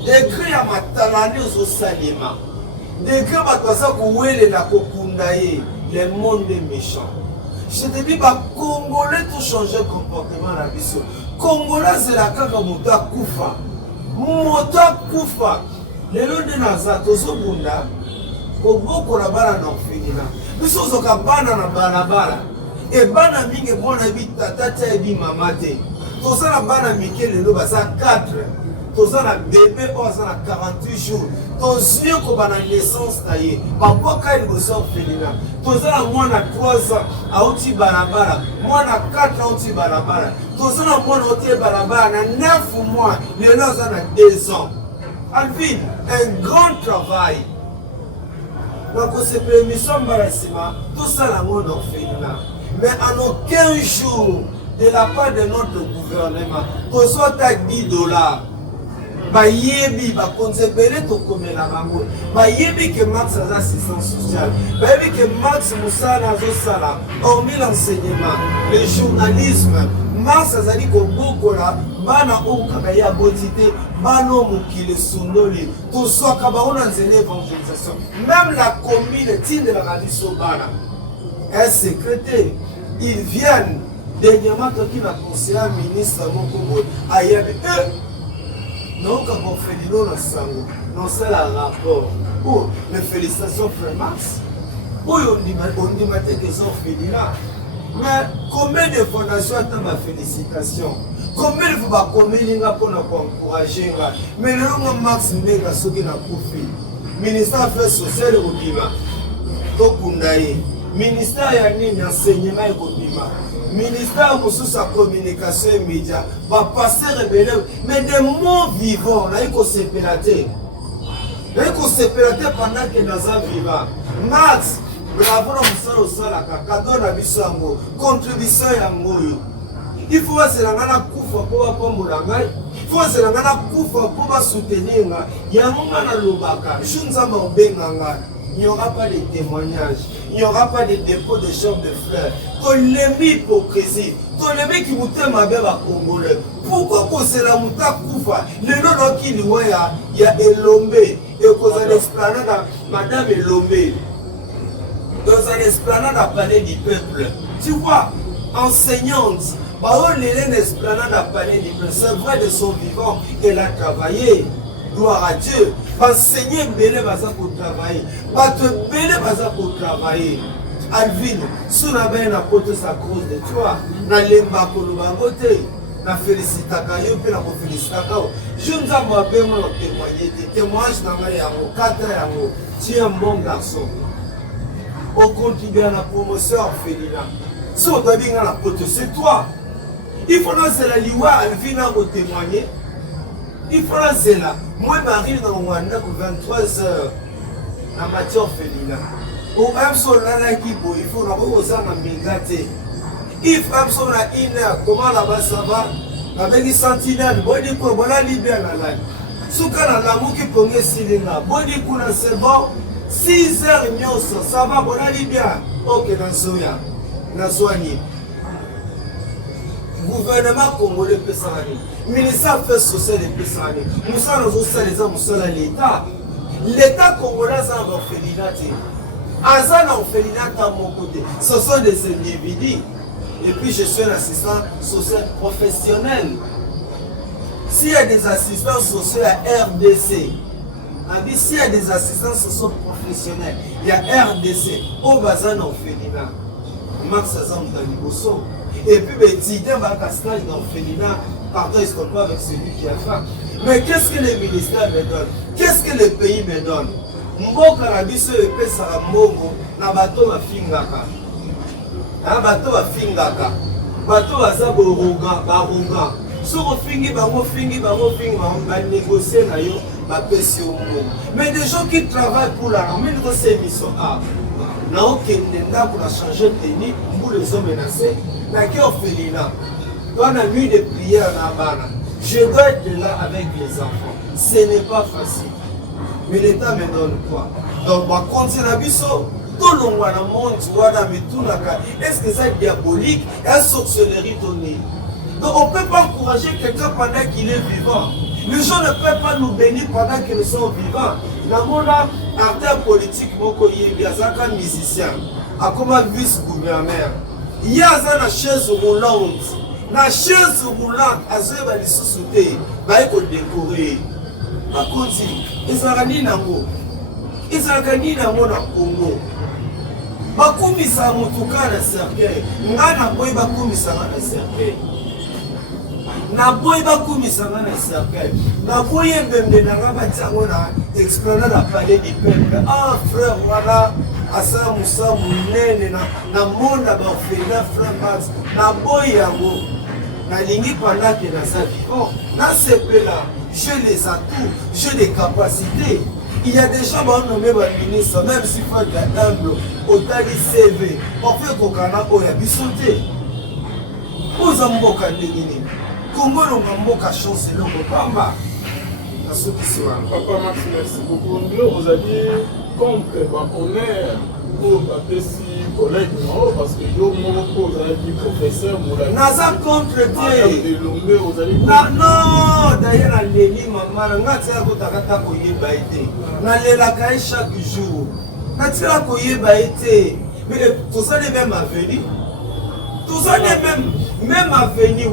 Degré à ma talane aux salima. Degré à ma toisa kouele na kokundaye. Le monde est méchant. Je te dis, bah, Congolais tout changer comportement la biso. Congolais c'est la kaka mota kufa. Mota kufa. Les lois de Naza, tozo bunda. Koboko la bala na ofenina. Biso zoka bana na balabala. Et bana mingi bona bi tata ebi mamate. Toza na bana mikele lo baza 4. Toza na bébé oza na 48 jours. Tozio ko bana naissance taye. Papa ka il boso ofenina. Toza na mwana 3 ans auti balabala. Mwana 4 auti balabala. Toza na mwana auti balabala na 9 mois. Les lois na 2 ans. Alvin, un grand travail. Donc, c'est permission Barasima, tout ça, la monde en fait là. Mais en aucun jour, de la part de notre gouvernement, qu'on soit à 10 $, Bayebi, ba konzebele to komela bango. Bayebi que Max a assistance sociale. Bayebi que Max Moussa na zo sala. Hormis l'enseignement, le journalisme, Max a dit ko bokola bana okaka ya botité, bano mukile sondoli. To so kabaona nzele évangélisation. Même la commune tinde la radiso bana. Un secrétaire, ils viennent dernièrement qui n'a conseillé ministre Mokobo ayabe. Non, quand on fait du nom, non, c'est la rapport. Oh, mais félicitations, frère Max. Oui, on dit qu'ils ont fini là. Mais combien de fondations attendent ma félicitation? Combien de fois combien pour nous encourager? Mais le nom Max Mbega, ce qui n'a pas fait. Ministère des Affaires sociales et Obima. Tokundaye. Ministère de l'enseignement et Obima. Ministère de la communication et médias va passer rebelle, mais des mots vivants, là il faut se pélater. Là il faut se pélater pendant que nous sommes vivants. Max, bravo, nous sommes là, cadeau na bisango, contribution ya ngoyo. Il faut se la ngana kufa pour apombola ngai. Il faut se la ngana kufa pour soutenir nga. Ya ngana na lobaka, shunza mabenga nga. Il n'y aura pas de témoignages, il n'y aura pas de dépôt de chambre de fleurs. Ton hypocrisie, ton qui vous t'aime à Congolais. Pourquoi c'est la mouta koufa? Le nom qui il y a Elombe, et cause de l'esplanade, Madame Elombe, dans un esplanade à palais du peuple. Tu vois, enseignante, on est l'esplanade à palais du peuple. C'est vrai de son vivant, elle a travaillé. Gloire à Dieu. Enseigner Bélé Baza pour travailler. Battre Bélé Baza pour travailler. Alvin, si on a bien apporté sa cause de toi, na lemba kolubangote, na félicitaka yo pe na ko félicitaka. Je nous a m'appelé mon témoigner, témoignage dans ma yango, 4 yango. Tu es un bon garçon. On contribue à la promotion orphelinat. Si on doit bien la porte, c'est toi. Il faut lancer la liwa Alvin à témoigner. Il faut lancer là. Moi, Marie, dans Rwanda, pour 23 heures, en matière orphelinat. Ou même sur la qui il faut nous en mingate. Il faut même sur la heure, comment là-bas ça va? Avec les sentinelles, bon, dit quoi, voilà, libère la langue. Souka na l'amour qui ponge silinga, bon, dit quoi, c'est bon. 6 heures, ça va, voilà, libère. Ok, dans Soya, dans Soigny. Gouvernement congolais peut s'en aller. Ministère des Affaires sociales peut s'en aller. Nous sommes les hommes, nous sommes l'État. L'État congolais a un orphelinat. Un orphelinat à mon côté. Ce sont des individus. Et puis je suis un assistant social professionnel. S'il y a des assistants sociaux à RDC, s'il y a des assistants sociaux professionnels, il y a RDC, au bazan orphelinat. Max Azam Taliboso. Et puis, l'étudiant va à stage d'orphelinat, pardon, il se compare avec celui qui a faim. Mais qu'est-ce que les ministères me donnent? Qu'est-ce que le pays me donne? Mboka na biso epesa la mbongo na bato bafingaka. Na bato bafingaka. Bato baza baronga. Soko fingi bango ba négocier na yo ba pesi au mbongo. Mais des gens qui travaillent pour la ramène de ces missions ah. Na okende ndako na changer tenue pour les hommes menacés. Na qui orphelinat. Dans la nuit de prière na bana. Je dois être là avec les enfants. Ce n'est pas facile. Mais l'État me donne quoi? Donc, ma considération, tout le monde dans le monde, est-ce que c'est diabolique et sorcellerie donnée? Donc, on ne peut pas encourager quelqu'un pendant qu'il est vivant. Les gens ne peuvent pas nous bénir pendant qu'ils sont vivants. Dans mon acteur politique, il y a un musicien, comme vice-gouverneur. Il y a une chaise roulante. La chaise roulante, à ce moment-là, il faut décorer. Par contre, ils ont gagné dans le Congo. Ils ont gagné dans le Congo. Bakumisa mutuka na cercueil. Ngana boy bakumisa na cercueil. Na boy bakumisa na cercueil. Na boy mbembe na ngaba na explorer la palais du peuple. Ah frère voilà asa musa munene na monde ba fena frère Max. Na boy yango na lingi pendant que na sa vivant. Na sepela, j'ai les atouts, j'ai les capacités. Il y a des gens qui ont nommé le ministre, même s'il faut être humble, au tali CV, on fait qu'on a sauté. Vous avez dit Congo n'a chance de Papa Max, merci beaucoup. Vous avez contre honneur pour si collègue, parce que vous avez dit professeur. Naza contre non, d'ailleurs, Léni, maman, chaque jour. Mais tout ça n'est même avenir. Tout ça n'est même avenir.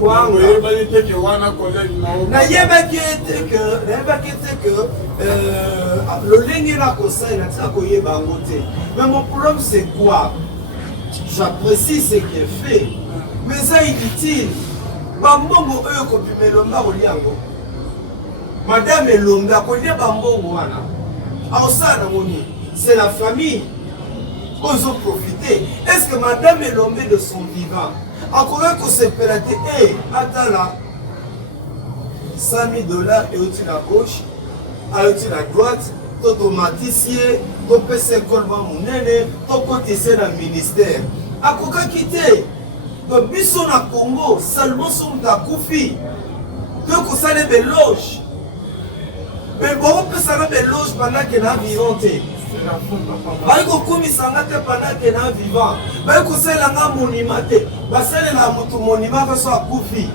Mais mon problème c'est quoi? J'apprécie ce qui est fait, mais ça est utile. Bambongo eux kopi melonga oliango. Madame Elonga kolia bambongo wana. Aosana moni, c'est la famille. Ils ont profité. Est-ce que Madame Elombe de son vivant a connu que c'est pélaté? Eh, attends là. 100 000 $ et au-dessus de la gauche, au-dessus de la droite, automaticien, ton PC colma mounene, ton côté c'est dans le ministère. A quoi quitter? Donc, biso na Congo, seulement son Koufi. Donc, ça les béloges. Mais bon, on peut s'en des loges pendant qu'il a vivant. Baiko kumi sangate pendant qu'il a vivant. Baiko c'est la monument. Basele la mutu monument va soit Koufi.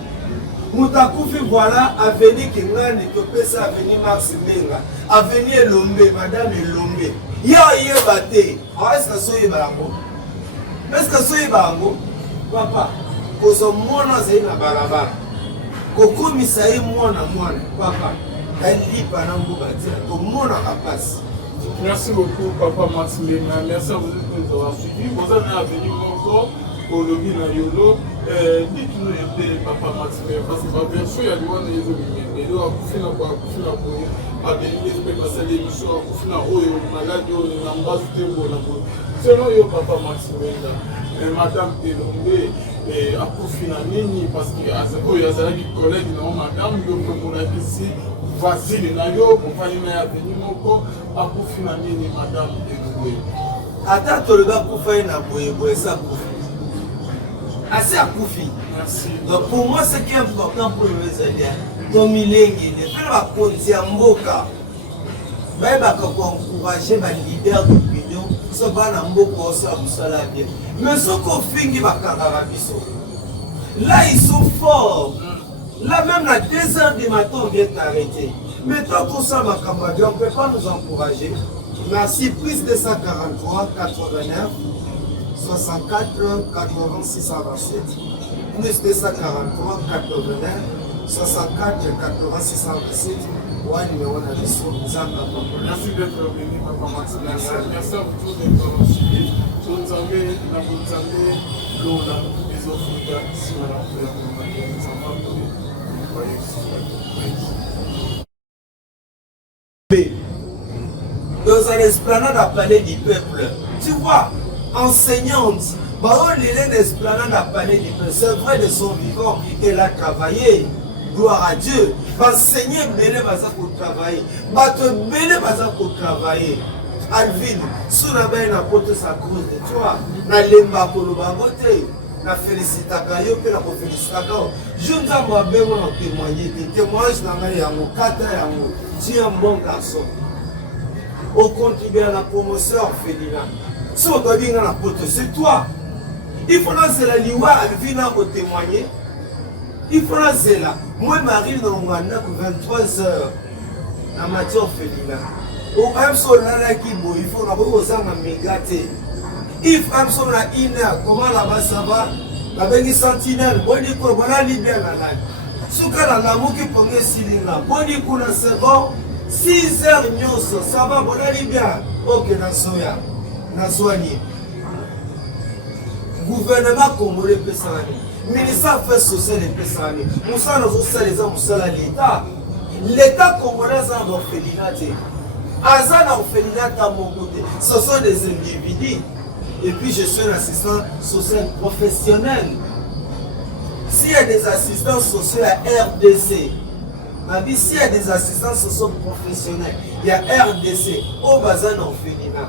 Muta Koufi voilà, avenir qui n'a ni que pesa avenir Max Benga. Avenir Elombe, Madame Elombe. Ya bate. Est-ce que ça y est barango? Est-ce que ça y est barango? Papa, kozo mwana zai na barabara. Kokomisa ye mwana papa. Ali panango batia to mwana kapasi. Merci beaucoup Papa Maxime. Merci à vous de nous avoir suivis. Vous avez venu encore au lobby na Yolo. Dites-nous un peu Papa Maxime parce que bien sûr il y a des gens qui ont mis mais là kufina kwa abeli passer l'émission kufina oyo malade oyo na mbasi tembo na bo. Selon yo Papa Maxime Madame Elombe a kufina nini parce que azako yazali collègue na madame yo komona kisi facile na yo compagnie na avenir moko a kufina nini Madame Elombe ata toloba kufa na boye ça kufi assez à kufi. Merci. Donc pour moi ce qui est important pour les Alliés Domilengi de faire la politique mboka même à encourager les leaders d'opinion ce pas na mboka aussi à musala bien. Mais ce qu'on finit là ils sont forts. Là même à 2 h du matin on vient d'arrêter. Mais tant qu'on s'en va on ne peut pas nous encourager. Merci plus de 143 89 64 86 127 plus de 143 89 64 86 127. Merci d'être venu, Papa Maxime. Merci à vous tous d'être suivis. Nous avons les offres si dans un esplanade à palais du peuple, tu vois, enseignante, l'esplanade à palais du peuple, c'est vrai de son vivant, elle a travaillé. Gloire à Dieu. Enseigner belé baza pour travailler. Bato belé baza pour travailler. Alvin, sous la bain na porte sa cause de toi. Na lemba kolo bangote. Na félicita kayo pe na ko félicita kayo. Junta mo bengo na témoigner. Témoignage na ngai yango kata yango. Tu es un bon garçon. au contribuer à la promotion orphelinat. Si on doit dire la pote, c'est toi. Il faut lancer la liwa, elle vient au témoigner. Il faut lancer là. Moi, Marie, dans mon 23 heures, en matière orphelinat. Au Amsola qui boit, il faut avoir aux armes à mégater. Il faut Amsola ina, comment là-bas ça va? La bengi sentinelle, bon dit quoi, voilà libère la langue. Souka la l'amour qui prend un silinga, bon dit qu'on a second, 6 heures nyonso, ça va, voilà libère. Ok, Nasoya, Naswani. Gouvernement congolais Pessani, ministère fait social et Pessani. Moussa nous a les hommes à l'État. L'État congolais a un orphelinat. Azan orphelinat à mon côté. Ce sont des individus. Et puis je suis un assistant social professionnel. S'il y a des assistants sociaux à RDC, ma vie, s'il y a des assistants sociaux professionnels, il y a RDC, au Bazan orphelinat.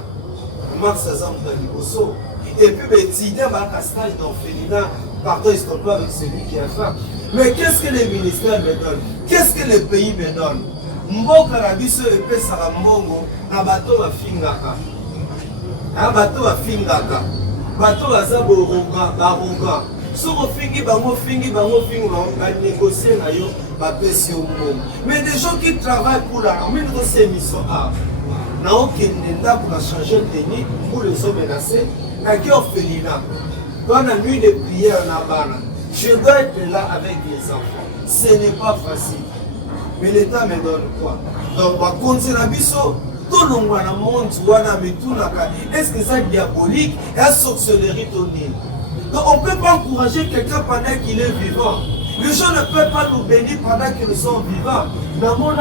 Max Azam Taliboso. Et puis, il y a un stage d'orphelinat. Pardon, il ne se trompe pas avec celui qui a fait. Mais qu'est-ce que les ministères me donnent? Qu'est-ce que les pays me donnent? Mboka na biso epesaka mbongo na bato bafingaka. Na bato bafingaka. Bato baza baroga. Soko fingi bango ba négocier na yo ba pesi mbongo. Mais des gens qui travaillent pour la armée de ces missions a. Na okende ndako na changer technique pour les hommes menacés. Na qui orphelinat. Dans la nuit de prière na bana. Je dois être là avec les enfants. Ce n'est pas facile. Mais l'État me donne quoi? Donc, par contre, c'est la biso, tout le monde a monte, est-ce que c'est diabolique et à sorcellerie tonine? Donc, on ne peut pas encourager quelqu'un pendant qu'il est vivant. Les gens ne peuvent pas nous bénir pendant qu'ils sont vivants. Dans mon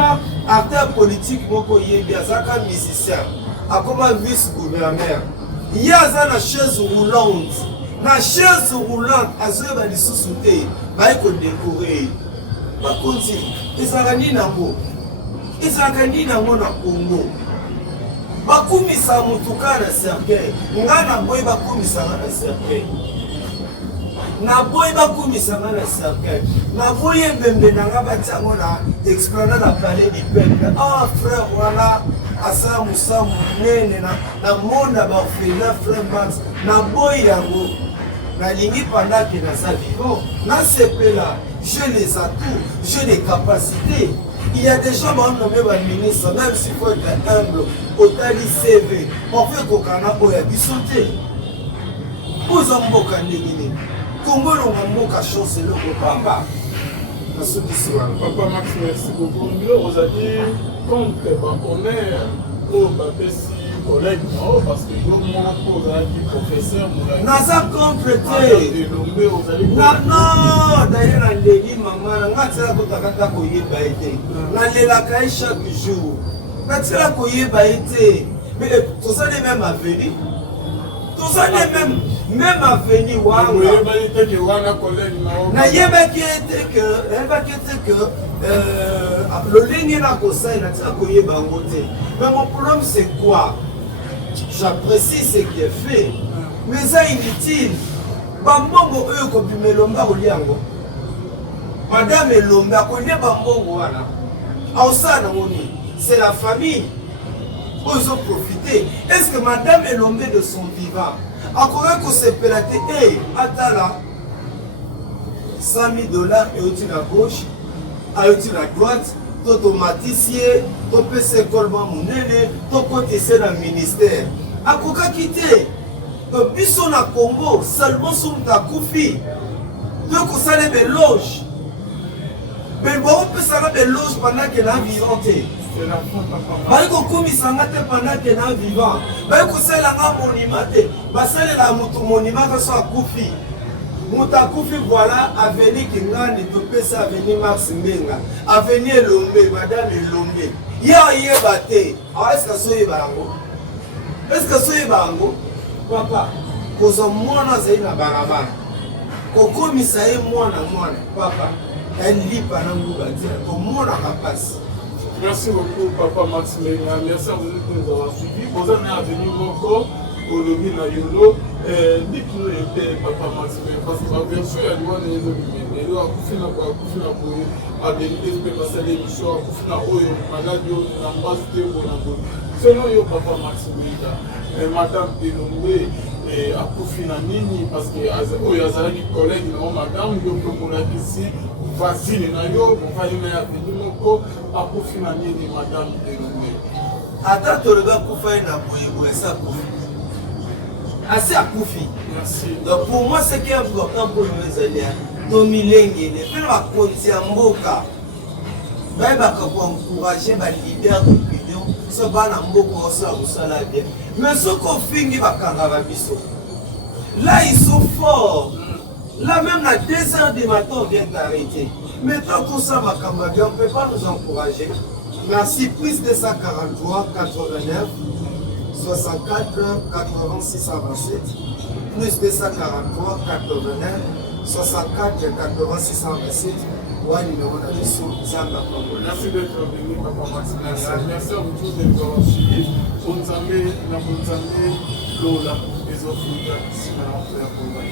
acteur politique, il y a un musicien, comme un vice-gouverneur. Il y a une chaise roulante. La chaise roulante, à ce moment-là, il va être décoré. Par contre, ezalaki nango na Congo bakumisa mutuka na cercueil nga na boy bakumisa na cercueil na boy mbembe na nga batiango na explanade na palais du peuple. Ah frère wana asa musamu nene na monde ba orphelin frère Max na boy yango nalingi pendant que naza vivant na sepela. J'ai les atouts, j'ai les capacités. Il y a des gens qui ont nommé le ministre, même s'il faut être humble, au tali CV. On fait qu'on a sauté. Vous avez un Congo, on a chance de le Papa. Papa Max, merci beaucoup. Vous avez dit contre honneur pour Bapessi. Collègue, non, parce que nous, mon professeur, Naza complété. Non, d'ailleurs, on dit, maman, on a chaque jour. Mais tout ça, les mêmes avenus. Tout ça, les mêmes avenus. Le ligne est là, mais mon problème, c'est quoi? J'apprécie ce qui est fait, mais ça inutile. Bambongo eux comme melomba oliango. Madame Elomba connaît bambongo wana. Aosa na moni, c'est la famille. Ils ont profité. Est-ce que Madame Elomba de son vivant a encore que se pelaté atala 100 000 $ et au-dessus à gauche, et au-dessus à droite. Automaticien, to pese kolba munene, to côté c'est le ministère. A koka quitté. To biso na Congo, seulement sur ta koufi. Donc ça les des loges. Mais bon, on peut s'arrêter des loges pendant qu'elle est vivante. C'est la fin, papa. Bah il faut qu'on s'arrête pendant qu'elle est vivant. Bah il faut c'est la monument. Bah c'est la monument qui soit koufi. Moutakufi voilà avenir Kingani topesa avenir Max Mbenga avenir Elombe madame Elombe ya yebate est-ce que soye bango papa kozo mwana zaina barabara kokomisa ye mwana papa elipa na nguba dia ko mwana kapasi. Merci beaucoup papa Max Mbenga, merci à vous qui nous avez suivis. Vous en êtes venu beaucoup. Bologi na Yolo, dites-nous un peu, Papa Maxime, parce que la version est loin de l'évolution. Et là, Kufina Boye, à des idées, parce que les missions, Kufina Oyo, Maladio, l'ambassade, Bonabo. Selon yo, Papa Maxime, Madame Delongwe, à Kufina Nini, parce que Oyo, Azalaki collègue, non, Madame, yo, Promola ici, Vasile, Nayo, on va y mettre à Kufina Nini, Madame Delongwe. Attends, tu regardes Koufaï na Boye, ça Koufi. Assez à Koufi. Merci. Donc pour moi, ce qui est important pour nous, c'est que Tommy Lengue, les gens vont continuer à Mboka. Ils vont encourager les leaders d'opinion. Ce qui est Mboka aussi à Moussala bien. Mais ce qu'on finit, là, ils sont forts. Là, même à 2 h du matin, on vient d'arrêter. Mais tant qu'on s'en va, on ne peut pas nous encourager. Merci, plus 243, 89, 64, 86, 27, plus 243, 89, 64, 86, 27, ouais, numéro de Zamba. Merci d'être venu, Papa Maxime. Merci à vous tous d'être suivis. Bonzamé, Lola, les autres, ici, maintenant, pour la